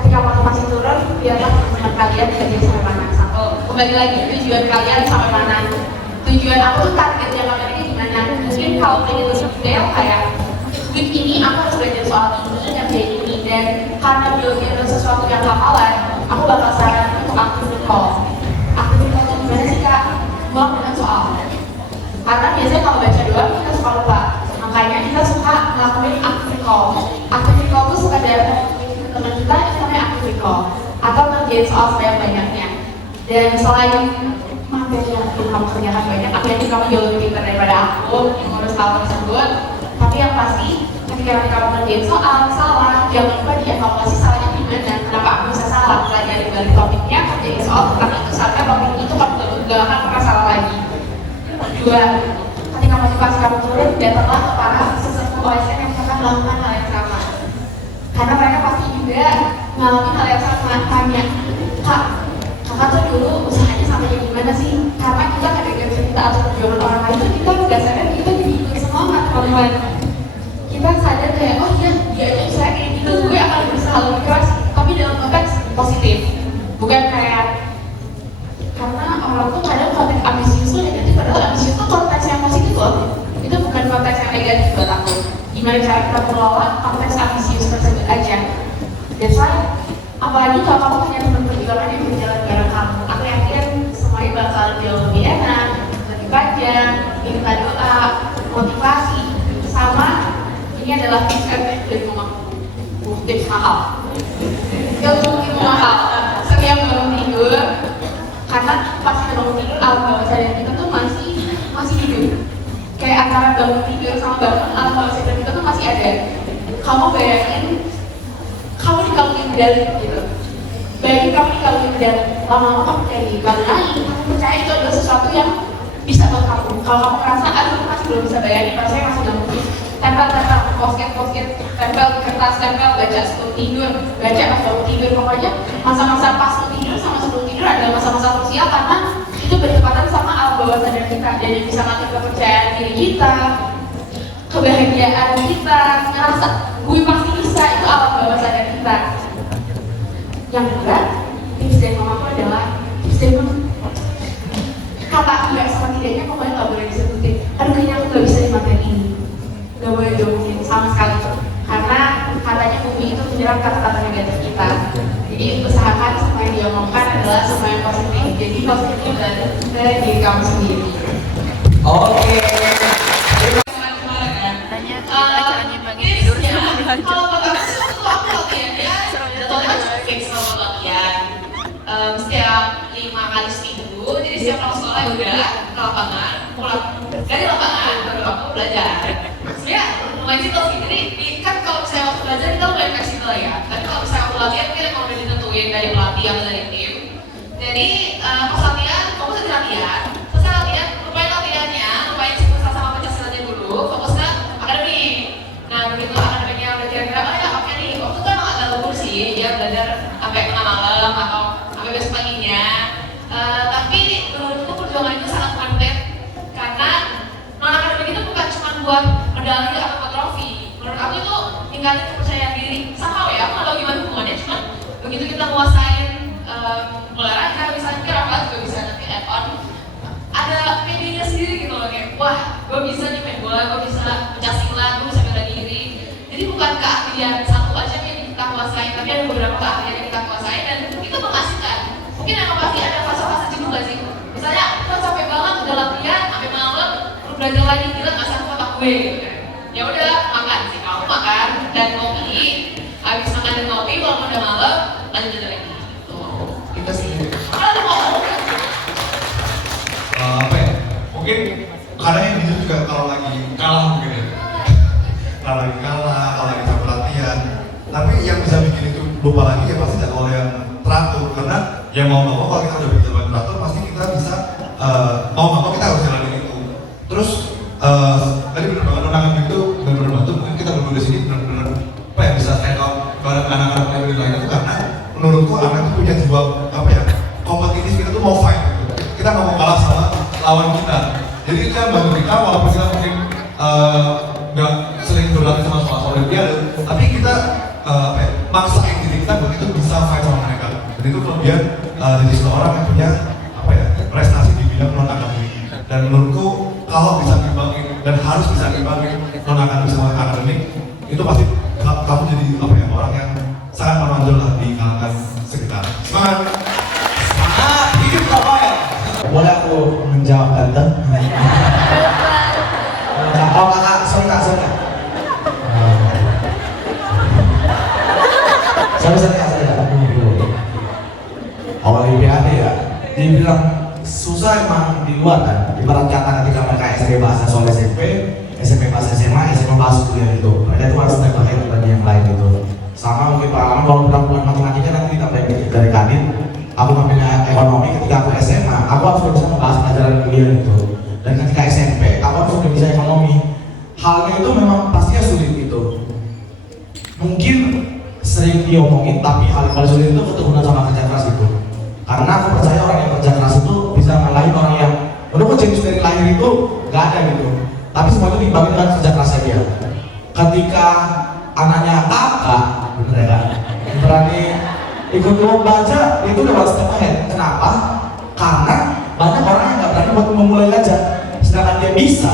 ketika motivasi turun, biarlah teman kalian belajar sampai mana. Satu, kembali lagi tujuan kalian sampai mana. Tujuan aku tuh target jangka pendeknya gimana. Mungkin kalau pengen lebih detail kayak week ini aku harus belajar soal ini dan kayak ini, dan karena belajar adalah sesuatu yang hafalan, aku bakal saran untuk aktif recall. Aktif recall itu gimana sih Kak? Buang dengan soal. Karena biasanya kalau baca doang kita suka lupa. Makanya kita suka ngelakuin active recall. Active recall itu suka dari teman kita, itu namanya active recall. Atau ngerjain soal sebanyak-banyaknya. Dan selain materi yang kamu kerjakan banyak, aku yakin kamu jauh lebih pintar daripada aku mengurus hal tersebut. Tapi yang pasti, ketika nanti kamu ngerjain soal salah, jangan lupa dievaluasi salahnya di mana. Kenapa aku bisa salah? Pelajari dari topiknya, kerjain soal tentang itu sampai topik itu kamu gak akan pernah salah lagi. 2. Ketika motivasi kamu turun, datanglah ke para sesepuh OSN yang akan melakukan hal yang sama. Karena mereka pasti juga ngalamin hal yang sama. Tanya, Kak, kakak tuh dulu usahanya sampai gimana sih? Karena kita ketika cerita atau perjuangan orang lain itu kita nggak sadar kita jadi ikut semangat teman-teman. Kita sadar kayak, oh iya, dia aja usaha kayak gitu, gue akan berusaha lebih keras, tapi dalam konteks positif. Bukan kayak That's why, apalagi kalau kamu punya teman perjuangan yang berjalan bareng kamu, aku yakin semuanya bakal jauh lebih enak, lebih panjang, minta doa, motivasi, sama ini adalah tips dari mamaku, tips mahal. Gak mungkin mahal. Setiap bangun tidur, karena pas kita bangun tidur, alam bawah sadar kita tuh masih hidup. Kayak antara bangun tidur sama bangun, alam bawah sadar kita tuh masih ada. Kamu bayangin, kamu dikalungin medali gitu. Bayangin kamu dikalungin medali, lama-lama kamu kayak karena kamu percaya itu adalah sesuatu yang bisa buat kamu. Kalau kamu merasa, aduh masih belum bisa bayangin, rasanya masih gak mungkin. Tempel, posket, tempel di kertas, tempel, baca sebelum tidur, baca pas bangun tidur. Pokoknya masa-masa pas mau tidur sama sebelum tidur adalah masa-masa krusial karena itu bertepatan sama alam bawah sadar kita dan yang bisa ngatur kepercayaan diri kita, kebahagiaan kita, ngerasa gue pasti bisa, itu alam bawah sadar kita. Yang kedua, tips dari mamaku adalah tips dari kata enggak sama tidaknya pokoknya gak boleh disebutin. Aduh kayaknya aku gak bisa di materi ini, gak boleh diomongin sama sekali karena katanya bumi itu menyerap kata-kata negatif kita. Jadi usahakan semua yang diomongkan adalah semua yang positif. Jadi positifnya dari diri kamu sendiri. Oke. Tanya acara nyimbangin tidur sama belajar. Kalau bakal aku latihannya jadwalnya fix sama latihan setiap 5 kali seminggu. Jadi setiap pulang sekolah ya udah ke lapangan, pulang dari lapangan baru aku belajar. Sebenarnya lumayan simpel sih. Jadi kan kalau misalnya waktu belajar kita lumayan fleksibel ya. Tapi kalau misalnya waktu latihan mungkin emang udah ditentuin dari pelatih atau dari tim. Jadi pas latihan, fokus di latihan. Selesai latihan, lupain latihannya, lupain siklus sama Pancasila dulu, fokus ke akademik. Nah begitu akademiknya udah kira-kira, oh ya oke nih, waktu itu emang agak lembur sih, dia belajar sampai tengah malam atau sampai besok paginya. Tapi menurutku perjuangan itu sangat mantep karena non akademik itu bukan cuma buat medali atau buat trofi. Menurut aku itu tingkatin kepercayaan diri. Somehow ya, aku nggak tahu gimana hubungannya, cuman begitu kita nguasain olahraga, misalnya kira-kira juga bisa nanti add on, ada pedenya sendiri gitu loh, kayak wah gue bisa nih main bola, gue bisa pecah silat, gue bisa bela diri. Jadi bukan keahlian satu aja yang kita kuasain, tapi ada beberapa keahlian yang kita kuasain dan itu mengasihkan. Mungkin emang pasti ada fase-fase jenuh gak sih? Misalnya gue capek banget udah latihan sampai malam, lu belajar lagi, gila gak sanggup otak gue gitu kan. Ya udah makan sih, kamu makan dan ngopi. Habis makan dan ngopi, walaupun udah malam, lanjut lagi. Itu sih. Kalau ada ngomong apa ya? Mungkin kadang yang bijak juga kalau lagi kalah mungkin ya. Kalau lagi kalah, kalau lagi capek latihan. Tapi yang bisa bikin itu lupa lagi ya pasti jadwal yang teratur. Karena yang mau nggak mau kalau kita udah bikin jadwal teratur pasti kita bisa mau nggak mau kita harus jalanin itu. Terus tadi benar banget undangan itu benar-benar bantu. Mungkin kita berdua di sini benar-benar apa ya bisa stand out bareng anak-anak yang lain itu karena menurutku anak itu punya jiwa apa ya kompetitif, kita tuh mau fight gitu. Kita nggak mau kalah sama lawan kita. Jadi itu yang bantu kita walaupun kita mungkin nggak sering berlatih sama soal olimpiade, tapi kita apa ya, maksain diri kita buat itu bisa fight sama mereka. Dan itu kemudian jadi seorang yang punya apa ya prestasi di bidang non akademik. Dan menurutku kalau bisa ngimbangin dan harus bisa ngimbangin non akademik sama akademik, itu pasti kamu jadi apa ya orang yang sangat menonjol lah di kalangan sekitar. Semangat! Semangat! Hidup Rafael! Boleh aku menjawab tante? Oh kakak, sorry kak. Sorry kak. Olimpiade ya, dibilang susah emang di luar kan. Ibarat kata ketika mereka SMP bahasa soal SMP bahasa SMA bahasa kuliah itu, mereka itu harus terpakai dibanding yang lain gitu. Sama mungkin pengalaman kalau bulan matematika nanti kita belajar dari Kadin. Aku ngambilnya ekonomi ketika aku SMA, aku harus bisa membahas pelajaran kuliah gitu. Dan ketika SMP, aku harus udah bisa ekonomi. Halnya itu memang pastinya sulit gitu. Mungkin sering diomongin, tapi hal yang paling sulit itu keturunan sama kerja keras gitu. Karena aku percaya orang yang kerja keras itu bisa ngalahin orang yang menurut jenis dari lahir itu gak ada gitu. Tapi semua itu dibagi dengan kerja kerasnya dia. Ketika anaknya kakak, bener ya kan? Berani ikut lomba aja, itu udah one step ahead. Kenapa? Karena banyak orang yang gak berani buat memulai aja. Sedangkan dia bisa,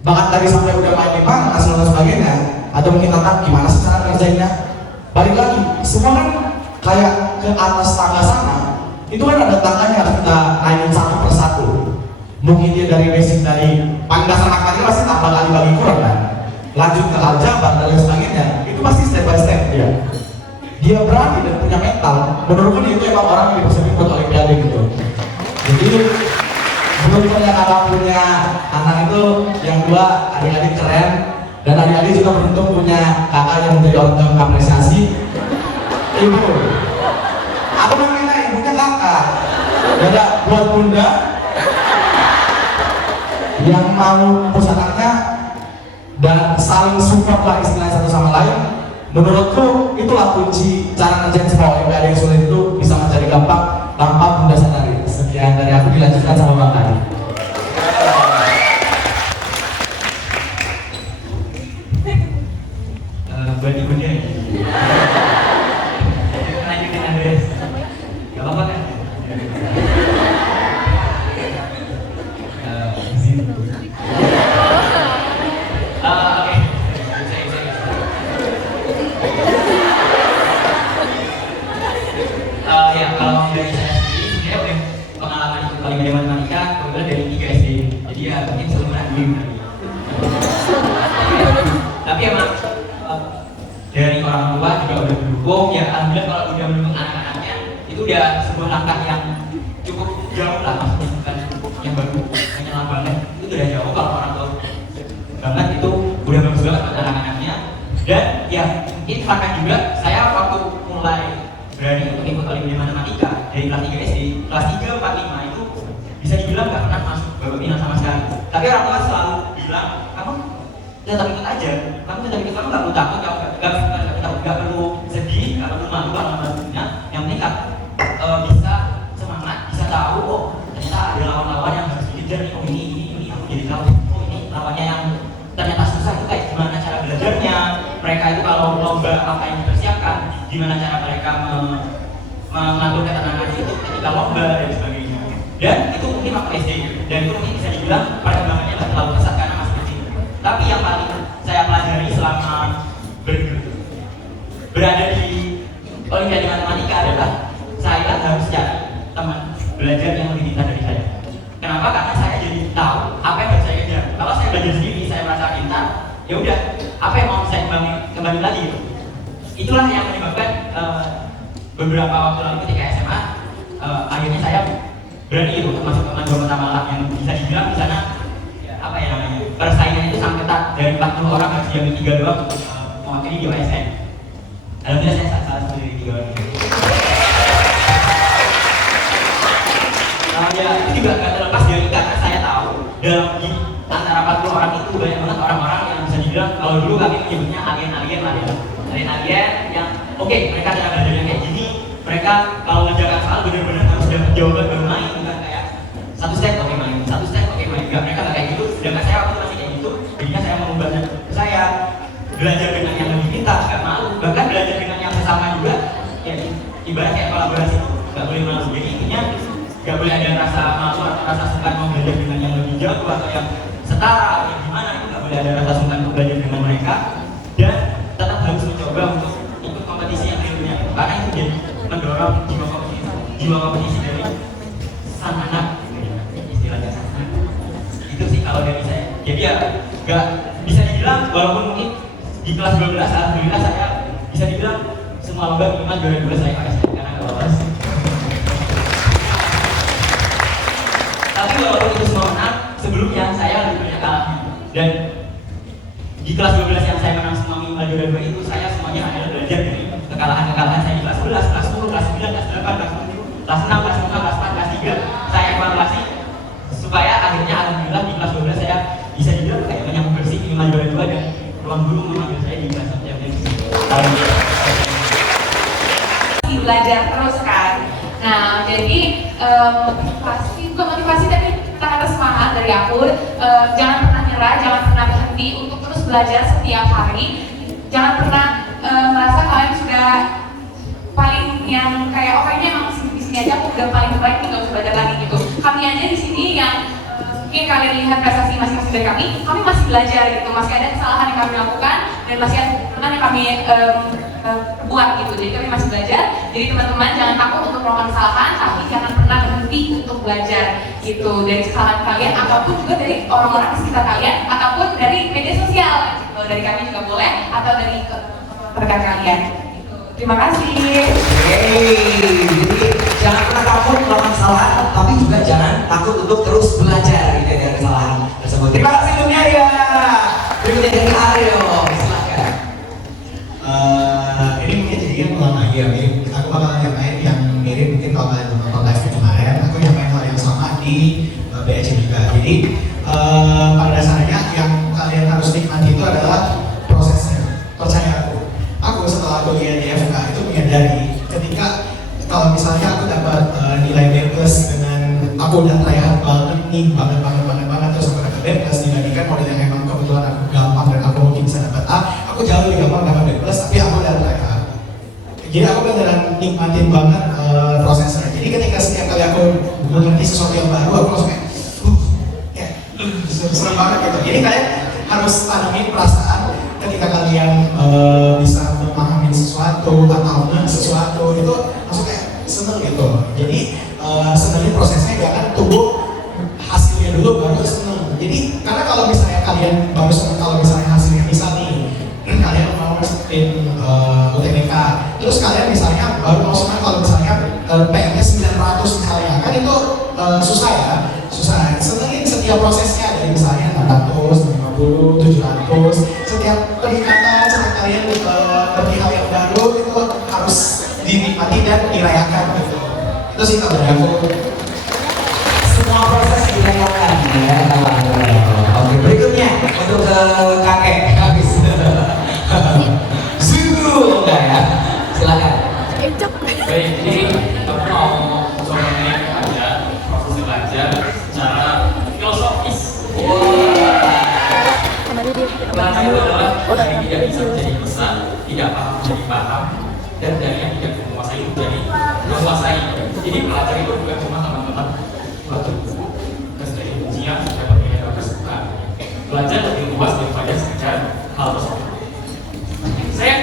bahkan tadi sampai udah main di mana, hasil dan sebagainya. Atau mungkin tentang gimana sih cara kerjanya. Balik lagi, semua kan kayak ke atas tangga sana, itu kan ada tangganya harus kita naikin satu persatu. Mungkin dia dari basic dari paling dasar akademik pasti tambah kali bagi kurang kan, lanjut ke aljabar dan lain sebagainya, itu pasti step by step dia berani dan punya mental. Menurutku itu emang orang yang dipersiapkan buat olimpiade gitu. Jadi beruntungnya kakak punya anak itu yang dua adik-adik keren, dan adik-adik juga beruntung punya kakak yang menjadi orang tua mengapresiasi ibu. Aku manggilnya ibunya kakak. Ada buat bunda yang mau push anaknya dan saling support lah istilahnya satu sama lain. Menurutku itulah kunci cara ngerjain sebuah olimpiade yang sulit itu bisa menjadi gampang tanpa bunda sadari. Sekian dari aku, dilanjutkan sama Bang Tadi. Buat ibunya lanjutin Andres, gak apa-apa kan? Ya, kalau dari saya sendiri sebenarnya udah pengalaman ikut Olimpiade Matematika kebetulan dari 3 SD, jadi ya mungkin selalu menanding. Tapi emang dari orang tua juga udah mendukung, ya alhamdulillah kalau udah mendukung anak-anaknya itu udah sebuah langkah yang cukup jauh lah, maksudnya bukan yang baru menyelam banget, itu udah jauh. Kalau orang tua banget itu udah bagus banget buat anak-anaknya. Dan ya mungkin fakta juga, saya waktu mulai berani untuk ikut Olimpiade Matematika dari kelas 3 SD, kelas 3, 4, 5 itu bisa dibilang gak pernah masuk babak final sama sekali. Tapi orang tua selalu bilang, kamu tetap ikut aja, kamu tetap ikut, kamu gak perlu takut, kamu gak perlu sedih, gak perlu malu karena malunya. Yang penting bisa semangat, bisa tahu, oh ternyata ada lawan-lawan yang harus dikejar nih, oh ini aku jadi tahu, oh ini lawannya yang ternyata susah, itu kayak gimana cara belajarnya, mereka itu kalau lomba apa yang dipersiapkan, gimana cara mereka mengatur ketenangan itu ketika lomba dan sebagainya. Dan itu mungkin waktu SD, dan itu mungkin bisa dibilang perkembangannya nggak terlalu pesat karena masih kecil. Tapi yang paling saya pelajari selama berada di Olimpiade Matematika adalah saya harus cari teman belajar yang lebih pintar dari saya. Kenapa? Karena saya jadi tahu apa yang harus saya kejar. Kalau saya belajar sendiri, saya merasa pintar, ya udah, apa yang mau saya kembali lagi gitu. Itulah yang menyebabkan beberapa waktu lalu ketika SMA akhirnya saya berani itu untuk masuk ke Madura Kota Malang yang bisa dibilang di sana apa ya namanya, persaingan itu sangat ketat. Dari 40 orang harus diambil 3 doang untuk mewakili di OSN. Alhamdulillah saya salah satu dari 3 orang. Ya itu juga gak terlepas dari karena saya tahu dalam di antara 40 orang itu banyak banget orang-orang yang bisa dibilang kalau dulu kami menyebutnya alien yang oke, mereka cara belajarnya kayak gini, mereka kalau mengerjakan soal benar-benar harus dapat jawaban baru main, bukan kayak satu step oke main, enggak, mereka nggak kayak gitu. Sedangkan saya waktu masih kayak gitu, jadinya saya mengubahnya, saya belajar dengan yang lebih pintar, nggak malu, bahkan belajar dengan yang sama juga, ya ibarat kayak kolaborasi, nggak boleh malu. Jadi intinya nggak boleh ada rasa malu atau rasa sungkan mau belajar dengan yang lebih jauh atau yang setara atau yang gimana, itu nggak boleh ada rasa sungkan untuk belajar dengan mereka, dan tetap harus mencoba untuk ikut kompetisi yang realnya, karena itu jadi mendorong jiwa kompetisi dari sang anak, istilahnya sang anak. Itu sih kalau dari saya. Jadi ya nggak bisa dibilang, walaupun mungkin di kelas 12 alhamdulillah saya bisa dibilang semua lomba minimal juara 2 saya karena nggak lolos. Tapi walaupun itu semua menang, sebelumnya saya lebih banyak kalahnya. Dan di kelas 12 yang saya menang semua minimal juara 2 itu, saya semuanya adalah belajar dari kekalahan-kekalahan saya di kelas 11, kelas 10, kelas 9, kelas 8, kelas 7, kelas 6, kelas 5, kelas 4, kelas 3. Saya evaluasi supaya akhirnya alhamdulillah di kelas 12 saya bisa dibilang kayak banyak bersih minimal juara 2 dan ruang guru memanggil saya di kelas 1 yang belajar terus kan. Nah, jadi motivasi tapi kata-kata semangat dari aku, jangan pernah nyerah, jangan pernah berhenti untuk terus belajar setiap hari. Jangan pernah merasa kalian sudah paling yang kayak kayaknya emang di sini aja aku udah paling terbaik, nggak usah belajar lagi gitu. Kami aja di sini yang mungkin kalian lihat prestasi masing-masing dari kami masih belajar gitu, masih ada kesalahan yang kami lakukan dan masih ada kesalahan yang kami buat gitu. Jadi kami masih belajar. Jadi teman-teman jangan takut untuk melakukan kesalahan, tapi jangan pernah berhenti untuk belajar gitu dari kesalahan kalian, ataupun juga dari orang-orang di sekitar kalian, ataupun dari media sosial gitu. Dari kami juga boleh, atau dari rekan kalian. Gitu. Terima kasih. Jadi jangan pernah takut melakukan kesalahan, tapi juga jangan takut untuk terus belajar gitu dari kesalahan tersebut. Terima kasih dunia ya. Berikutnya dari Aryo, silakan. Ini mungkin jadinya ulang lagi ya, mirip. Aku bakal nyamain yang mirip mungkin kalau kalian nonton live kemarin, aku nyamain hal yang sama di BAC juga. Jadi pada dasarnya yang kalian harus nikmati itu adalah prosesnya. Percaya aku setelah kuliah di FK itu menyadari ketika kalau misalnya aku dapat nilai B+ dengan aku udah tryhard banget nih, banget terus aku dapat B+ dibandingkan model yang emang kebetulan aku gampang dan aku mungkin bisa dapat A, aku jauh lebih gampang dapat B+, tapi aku udah tryhard. Jadi aku beneran nikmatin banget prosesnya. Jadi ketika setiap kali aku mengerti sesuatu yang baru, aku langsung kayak seneng banget gitu. Jadi kalian harus tanami perasaan ketika kalian bisa memahami sesuatu atau sesuatu itu langsung kayak seneng gitu. Jadi senengnya prosesnya, jangan tunggu hasilnya dulu baru seneng. Jadi karena kalau misalnya kalian baru seneng kalau misalnya hasilnya misal nih kalian mau masukin UTBK, terus kalian misalnya baru mau seneng kalau misalnya PM-nya 900 misalnya, kan itu susah ya, susah. Senengin setiap prosesnya dari misalnya 600, 50, 700, setiap peningkatan setiap kalian ngerti hal yang baru itu harus dinikmati dan dirayakan gitu. Itu sih kalau dari aku. Semua proses dirayakan ya. Oke, berikutnya untuk ke kakek habis. Zul enggak ya? Silakan. Baik, jadi aku mau coba aja proses belajar secara filosofis. Belajar itu adalah dari tidak bisa menjadi bisa, tidak paham menjadi paham, dan dari yang tidak menguasai menjadi menguasai. Jadi belajar itu bukan cuma teman-teman belajar buku, dari ujian, dapat nilai bagus, bukan. Belajar lebih luas daripada sekedar hal tersebut. Saya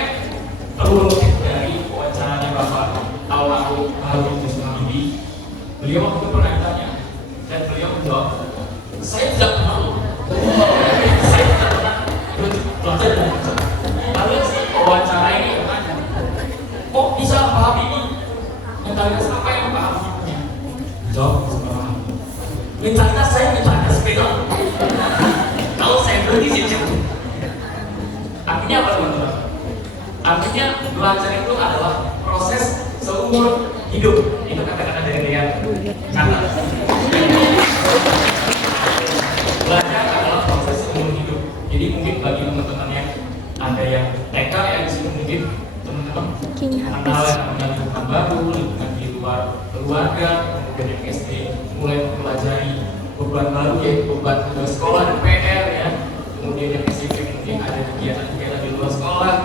perlu dari wawancaranya Bapak Almarhum Harun Habibie. Beliau waktu itu pernah ditanya dan beliau menjawab, saya tidak pernah saya tidak pernah belajar dan belajar. Lalu si wawancara ini bertanya, kok bisa Pak Habibie mentalitas apa yang Pak Habibie punya? Jawab sebenarnya, mentalitas saya mentalitas sepeda. Kalau saya berhenti saya jatuh. Artinya apa teman-teman? Artinya belajar itu adalah proses seumur hidup. Itu kata-kata dari dia. Kata. Belajar adalah proses seumur hidup. Jadi mungkin bagi teman-teman yang ada yang TK ya di sini mungkin teman-teman mengenal lingkungan baru, lingkungan di luar keluarga, kemudian yang SD mulai mempelajari beban baru yaitu beban tugas sekolah dan PR ya. Kemudian yang SMP mungkin ada kegiatan-kegiatan di luar sekolah.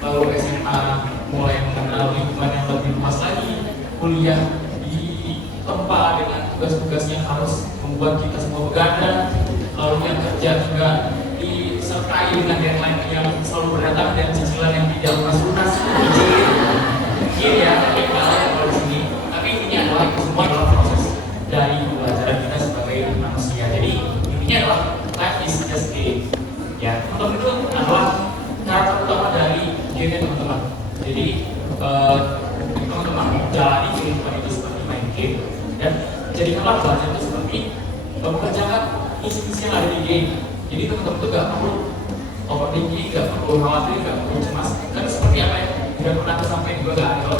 Lalu SMA mulai mengenal lingkungan yang lebih luas lagi, kuliah di tempat dengan tugas-tugas yang harus membuat kita semua begadang, lalu yang kerja juga disertai dengan deadline yang selalu berdatang dan cicilan yang tidak lunas-lunas, mungkin ya, tapi kalau di sini. Tapi intinya adalah itu semua adalah proses dari pembelajaran kita sebagai manusia. Jadi intinya adalah life is just game. Ya, untuk itu adalah karakter utama dari game teman-teman. Jadi teman-teman jalani kehidupan itu seperti main game dan jadikanlah belajar itu seperti mengerjakan misi-misi yang ada di game. Jadi teman-teman itu gak perlu overthinking, gak perlu khawatir, gak perlu cemas. Kan seperti apa ya? Tidak pernah tersampai juga gak ada.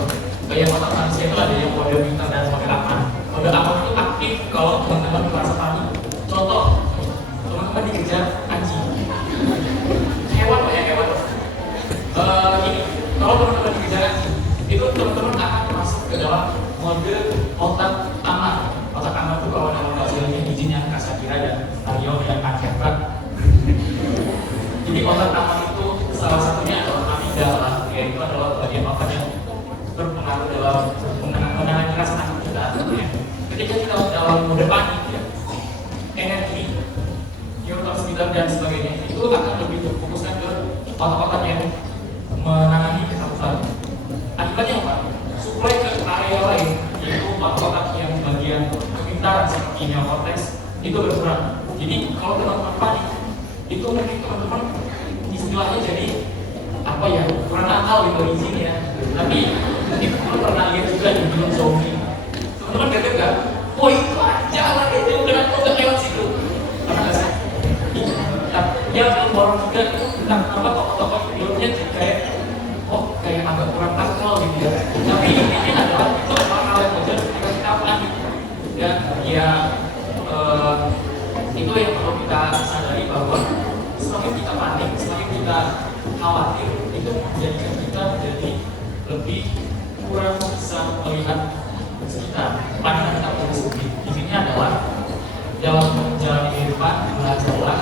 Kayak otak manusia itu ada yang mode pintar dan mode aman. Mode aman itu aktif kalau teman-teman merasa panik. Contoh, teman-teman dikejar anjing. Hewan banyak hewan. Ini kalau teman-teman dikejar anjing, itu teman-teman akan masuk ke dalam mode otak aman. Otak aman itu kalau dalam bahasa ilmiah izinnya Kasatira dan Mario yang akhirnya. Jadi otak aman itu salah satunya adalah amigdala, yaitu adalah bagian otak yang berpengaruh dalam menangani rasa takut kita. Ya. Ketika kita dalam mode panik, ya, energi, neurotransmitter dan sebagainya itu akan lebih terfokuskan ke otak-otak yang menangani ketakutan. area lain, yaitu otak yang bagian kepintaran seperti neokortex itu berkurang. Jadi kalau teman-teman panik, itu mungkin teman-teman istilahnya jadi apa ya, kurang akal gitu izin ya. Tapi teman-teman pernah lihat juga di film zombie. Teman-teman kata gak? Oh itu aja lah itu kenapa nggak lewat situ? Pernah nggak sih? Ya film horor juga tentang apa tokoh-tokoh filmnya kayak kayak agak kurang akal gitu ya. Tapi intinya adalah itu memang hal yang wajar ketika kita panik. Ya, itu yang perlu kita sadari bahwa semakin kita panik, semakin kita khawatir, itu menjadikan kita menjadi lebih kurang bisa melihat sekitar. Pandangan kita punya sendiri. Intinya adalah dalam menjalani kehidupan, belajarlah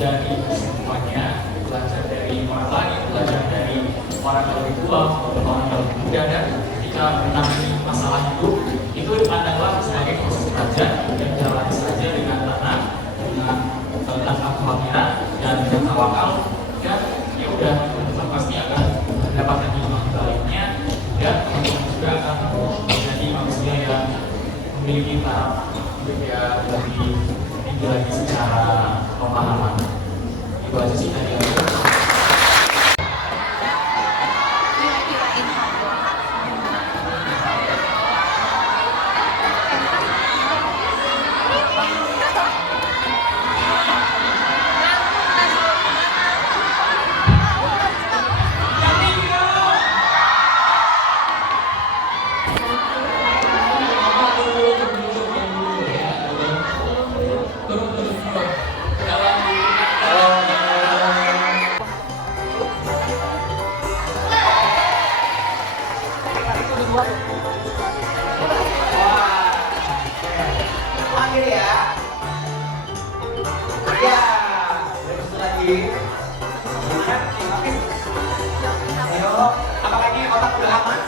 dari semuanya, belajar dari orang lain, belajar dari orang yang lebih tua maupun orang yang lebih muda, dan ketika menangani masalah itu pandanglah sebagai proses belajar dan jalani saja dengan tenang, dengan tanpa kekhawatiran dan dengan tawakal, dan ya udah teman-teman pasti akan mendapatkan hikmah baiknya, dan teman-teman juga akan menjadi manusia yang memiliki taraf ya lebih tinggi lagi secara pemahaman. Itu aja sih tadi. Panggil ya. Ya, terus lagi. Ayo, apakah ini otak udah aman?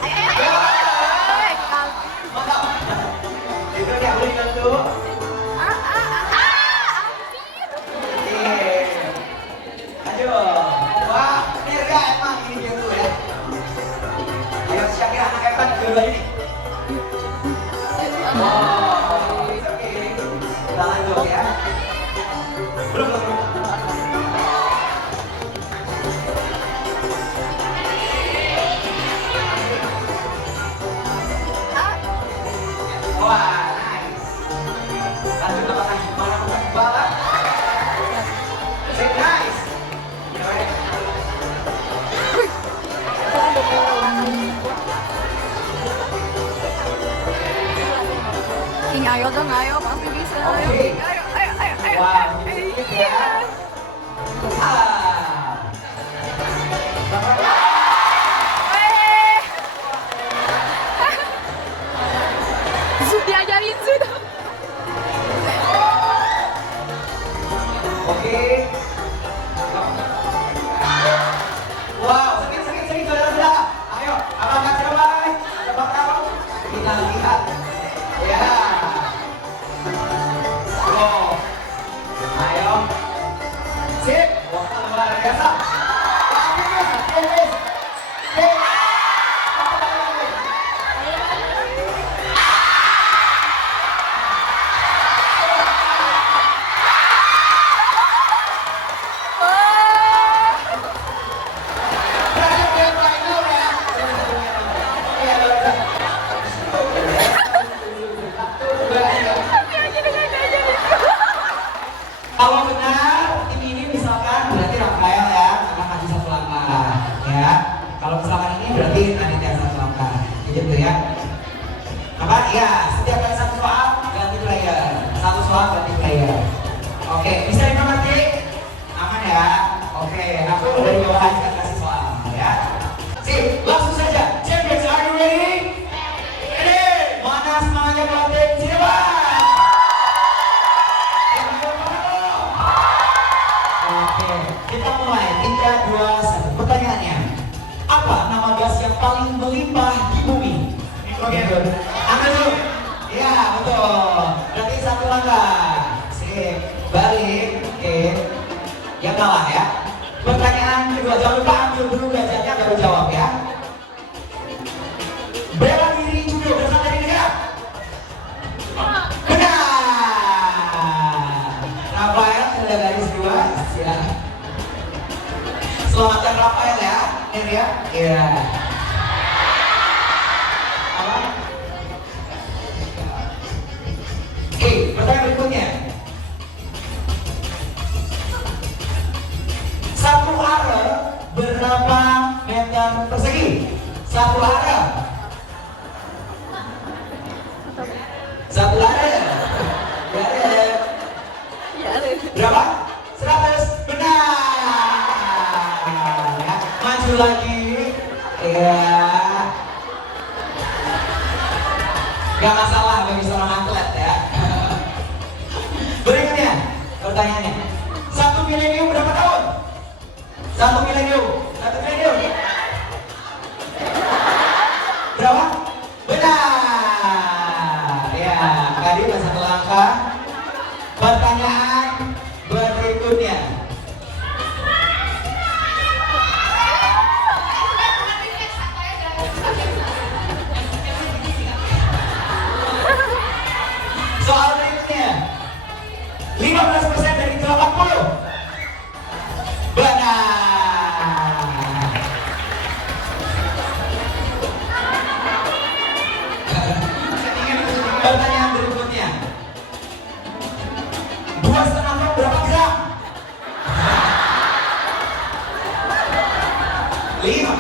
Mantap. Itu dia boleh bantu. Ayo, wah, Nirga emang ini dia tuh ya. Ayo, Syakira anak Evan dulu ini. Oh, it's okay. Kita lanjut ya. Belum. Wah, nice. Lanjut apakah gimana bukan bala? Say nice. Ayo dong, ayo, pasti bisa. Ayo, Oke. ayo, ayo, ayo, ayo. Wah, gitu ya. Diajarin sudah. Oke. Wow, sakit, saudara-saudara. Ayo, abang siapa? Coba kamu. Kita lihat. Ya. Oh. Ayo. Sip. Wah, luar biasa. Kalau benar tim ini misalkan berarti Rafael ya akan maju 1 langkah ya. Kalau misalkan ini berarti Aditya 1 langkah. Gitu ya. Apa? Ya, setiap kali 1 soal ganti player. 1 soal ganti player. Oke, bisa dimengerti? Aman ya? Oke, aku dari bawah aja kasih soal ya. Sip, langsung saja. Champions, are you ready? Ready? Mana semangatnya pelatih? Siapa? Oke, kita mulai. 3, 2, 1. Pertanyaannya, apa nama gas yang paling melimpah di bumi? Nitrogen. Angkat dulu. Iya, betul. Berarti 1 langkah. Sip. Balik. Oke. Yang kalah ya. Pertanyaan kedua, jangan lupa ambil dulu gajahnya baru jawab ya. Bela diri judo bersama Satria? Iya. Apa? Oke, pertanyaan berikutnya. Satu are berapa meter persegi? Satu are. Satu are. Berapa? 100. Benar. Ya, maju lagi. Ya. Gak masalah bagi seorang atlet ya. Berikutnya pertanyaannya. Satu milenium berapa tahun? Satu milenium. Berapa? Benar. Ya, tadi masa langkah. Pertanyaan berikutnya. Soal berikutnya. 15% dari 80. Benar. Pertanyaan berikutnya. 2,5 gram berapa gram? 5.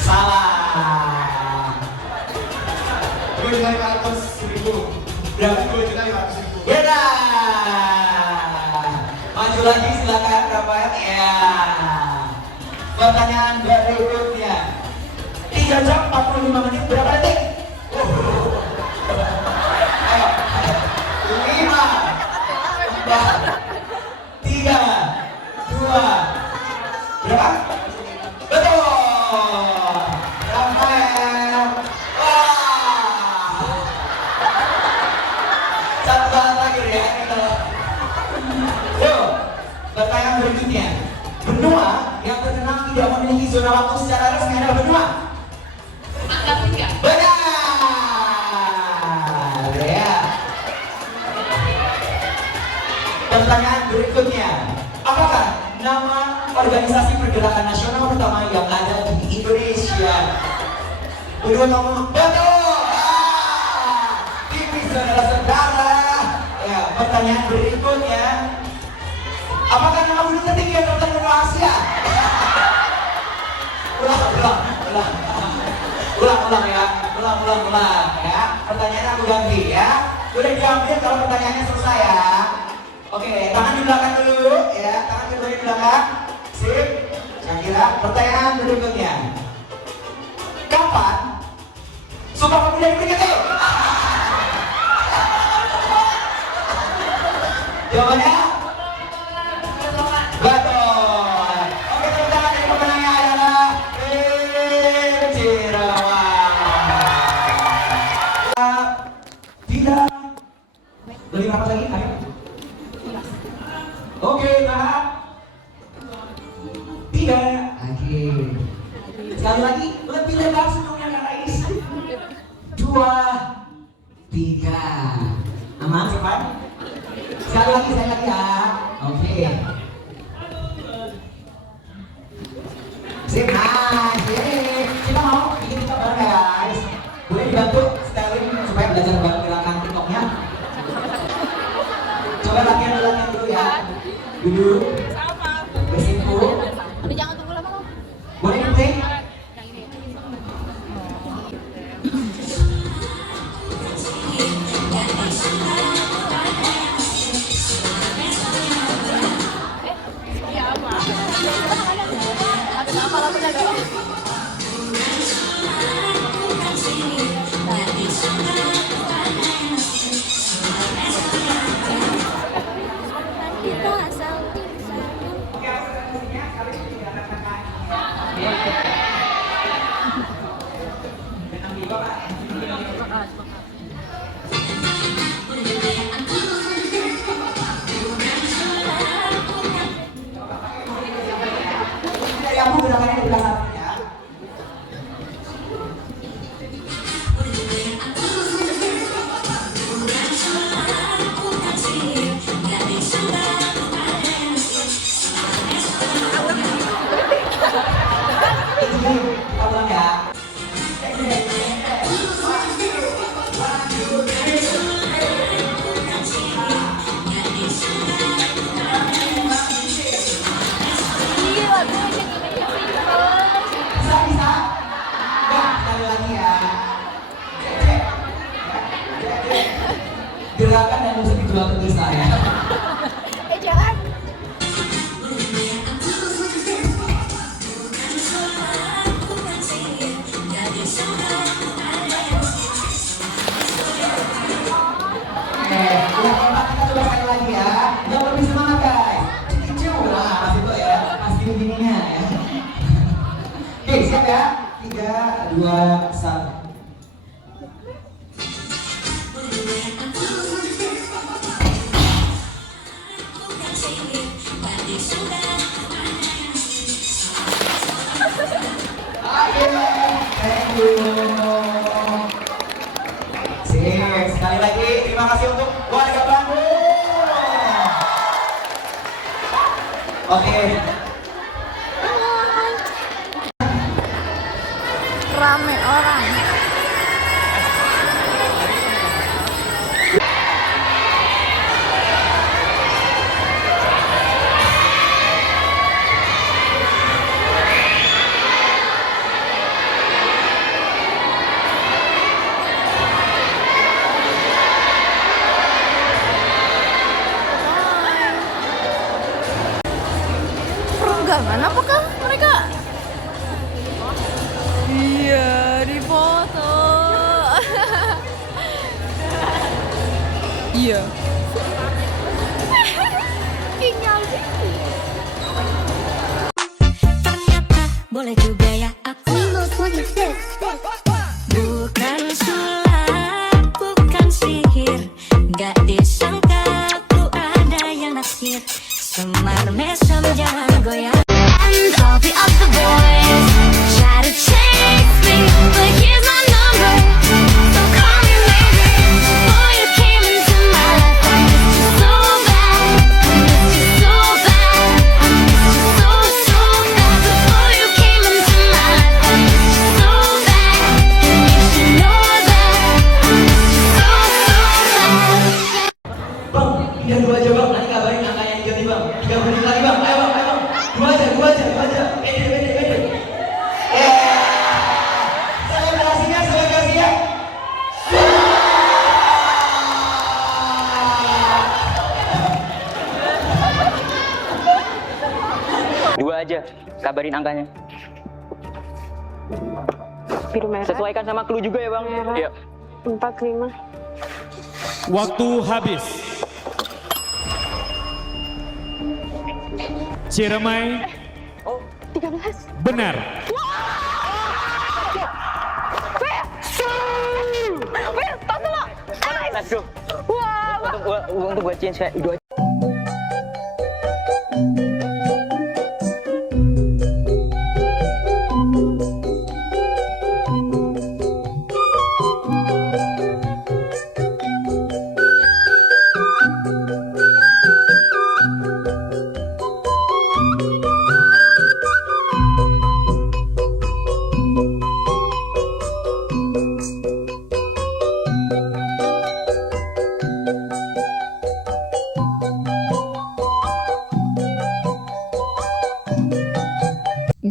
Salah. 2.500.000. Berapa? 2.500.000. Benar. Maju lagi silakan Rafael. Ya. Pertanyaan berikutnya. 3 jam 45 menit berapa detik? Ayo. 5, 4, 3, 2. Berapa? Betul. Rafael. Wah. Satu bahan lagi ya ini kalau. Yuk, pertanyaan berikutnya. Benua yang terkenal tidak memiliki zona waktu secara resmi adalah benua. Antartika. Benar. Ya. Pertanyaan berikutnya. Apakah nama organisasi pergerakan nasional pertama yang ada di Indonesia? Udah ngomong betul. Tipis saudara-saudara. Ya, pertanyaan berikutnya. Apakah nama gunung tertinggi yang terkenal di Asia? Ulang ya. Ulang ya. Pertanyaannya aku ganti ya. Udah diambil kalau pertanyaannya selesai ya. Oke, tangan di belakang dulu ya. Tangan kedua di belakang. Sip. Syakira, pertanyaan berikutnya. Kapan Sumpah Pemuda diperingati? Jawabannya? Betul. Oke, tepuk tangan dari pemenangnya adalah Cirawas. Tidak. Beli apa lagi? Ayo. Oke, tahap 3. Oke. Sekali lagi, lebih lebar senyumnya guys. 2, 3. Aman, cepat. Sekali lagi ya. Oke. Sip, nice. Yeay. Kita mau bikin TikTok bareng guys. Boleh dibantu styling supaya belajar bareng gerakan TikToknya. Coba latihan dulu ya. Duduk. Bersimpu. Udah jangan tunggu lama. Boleh di-play? lagi ya. Cek. Gerakan dan musik dijual terus saya. Jangan. Udah enak, kita coba sekali lagi ya. Yang lebih semangat guys. Nah, pas itu ya, pas gini-gininya ya. Oke, siap ya? 3, 2, 1. Thank you. Sip, sekali lagi terima kasih untuk warga Bandung. Oke. Rame orang. Perenggangan apakah mereka? Iya, di foto. Iya. Tinggal Ternyata boleh juga ya aku bukan sulap, bukan sihir. Gak disangka aku ada yang naksir. Semar mesem jangan goyang. And all the other boys try to chase me, but here's my number, so call me maybe. Boy, you came into my life, I missed you so bad, I missed you so bad, I missed you so, so bad. Before you came into my life, I missed you so bad, and you should know that I missed you so, so bad. Bang, tinggal 2 aja bang, nanti kabarin angkanya diganti bang. 3 menit lagi bang, ayo bang, ayo bang. 2 aja. Pede. Selebrasinya. Dua aja, kabarin angkanya. Biru merah. Sesuaikan sama clue juga ya bang. Merah. Iya. 4, 5. Waktu habis. Ciremai. 13. Benar. Let's go. Untuk buat change kayak dua.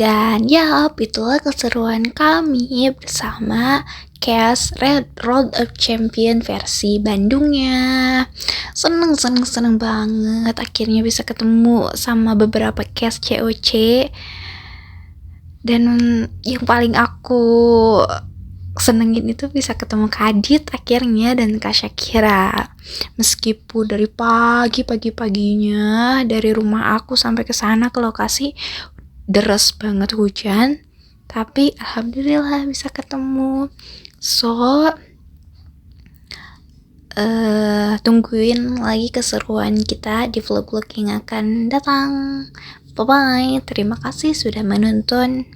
Dan ya, itulah keseruan kami bersama cast Red Road of Champion versi Bandungnya. Seneng banget akhirnya bisa ketemu sama beberapa cast COC. Dan yang paling aku senengin itu bisa ketemu Kadit akhirnya dan Kak Syakira. Meskipun dari pagi-paginya dari rumah aku sampai ke sana ke lokasi deres banget hujan, tapi alhamdulillah bisa ketemu. So tungguin lagi keseruan kita di vlog-vlog yang akan datang. Bye bye, terima kasih sudah menonton.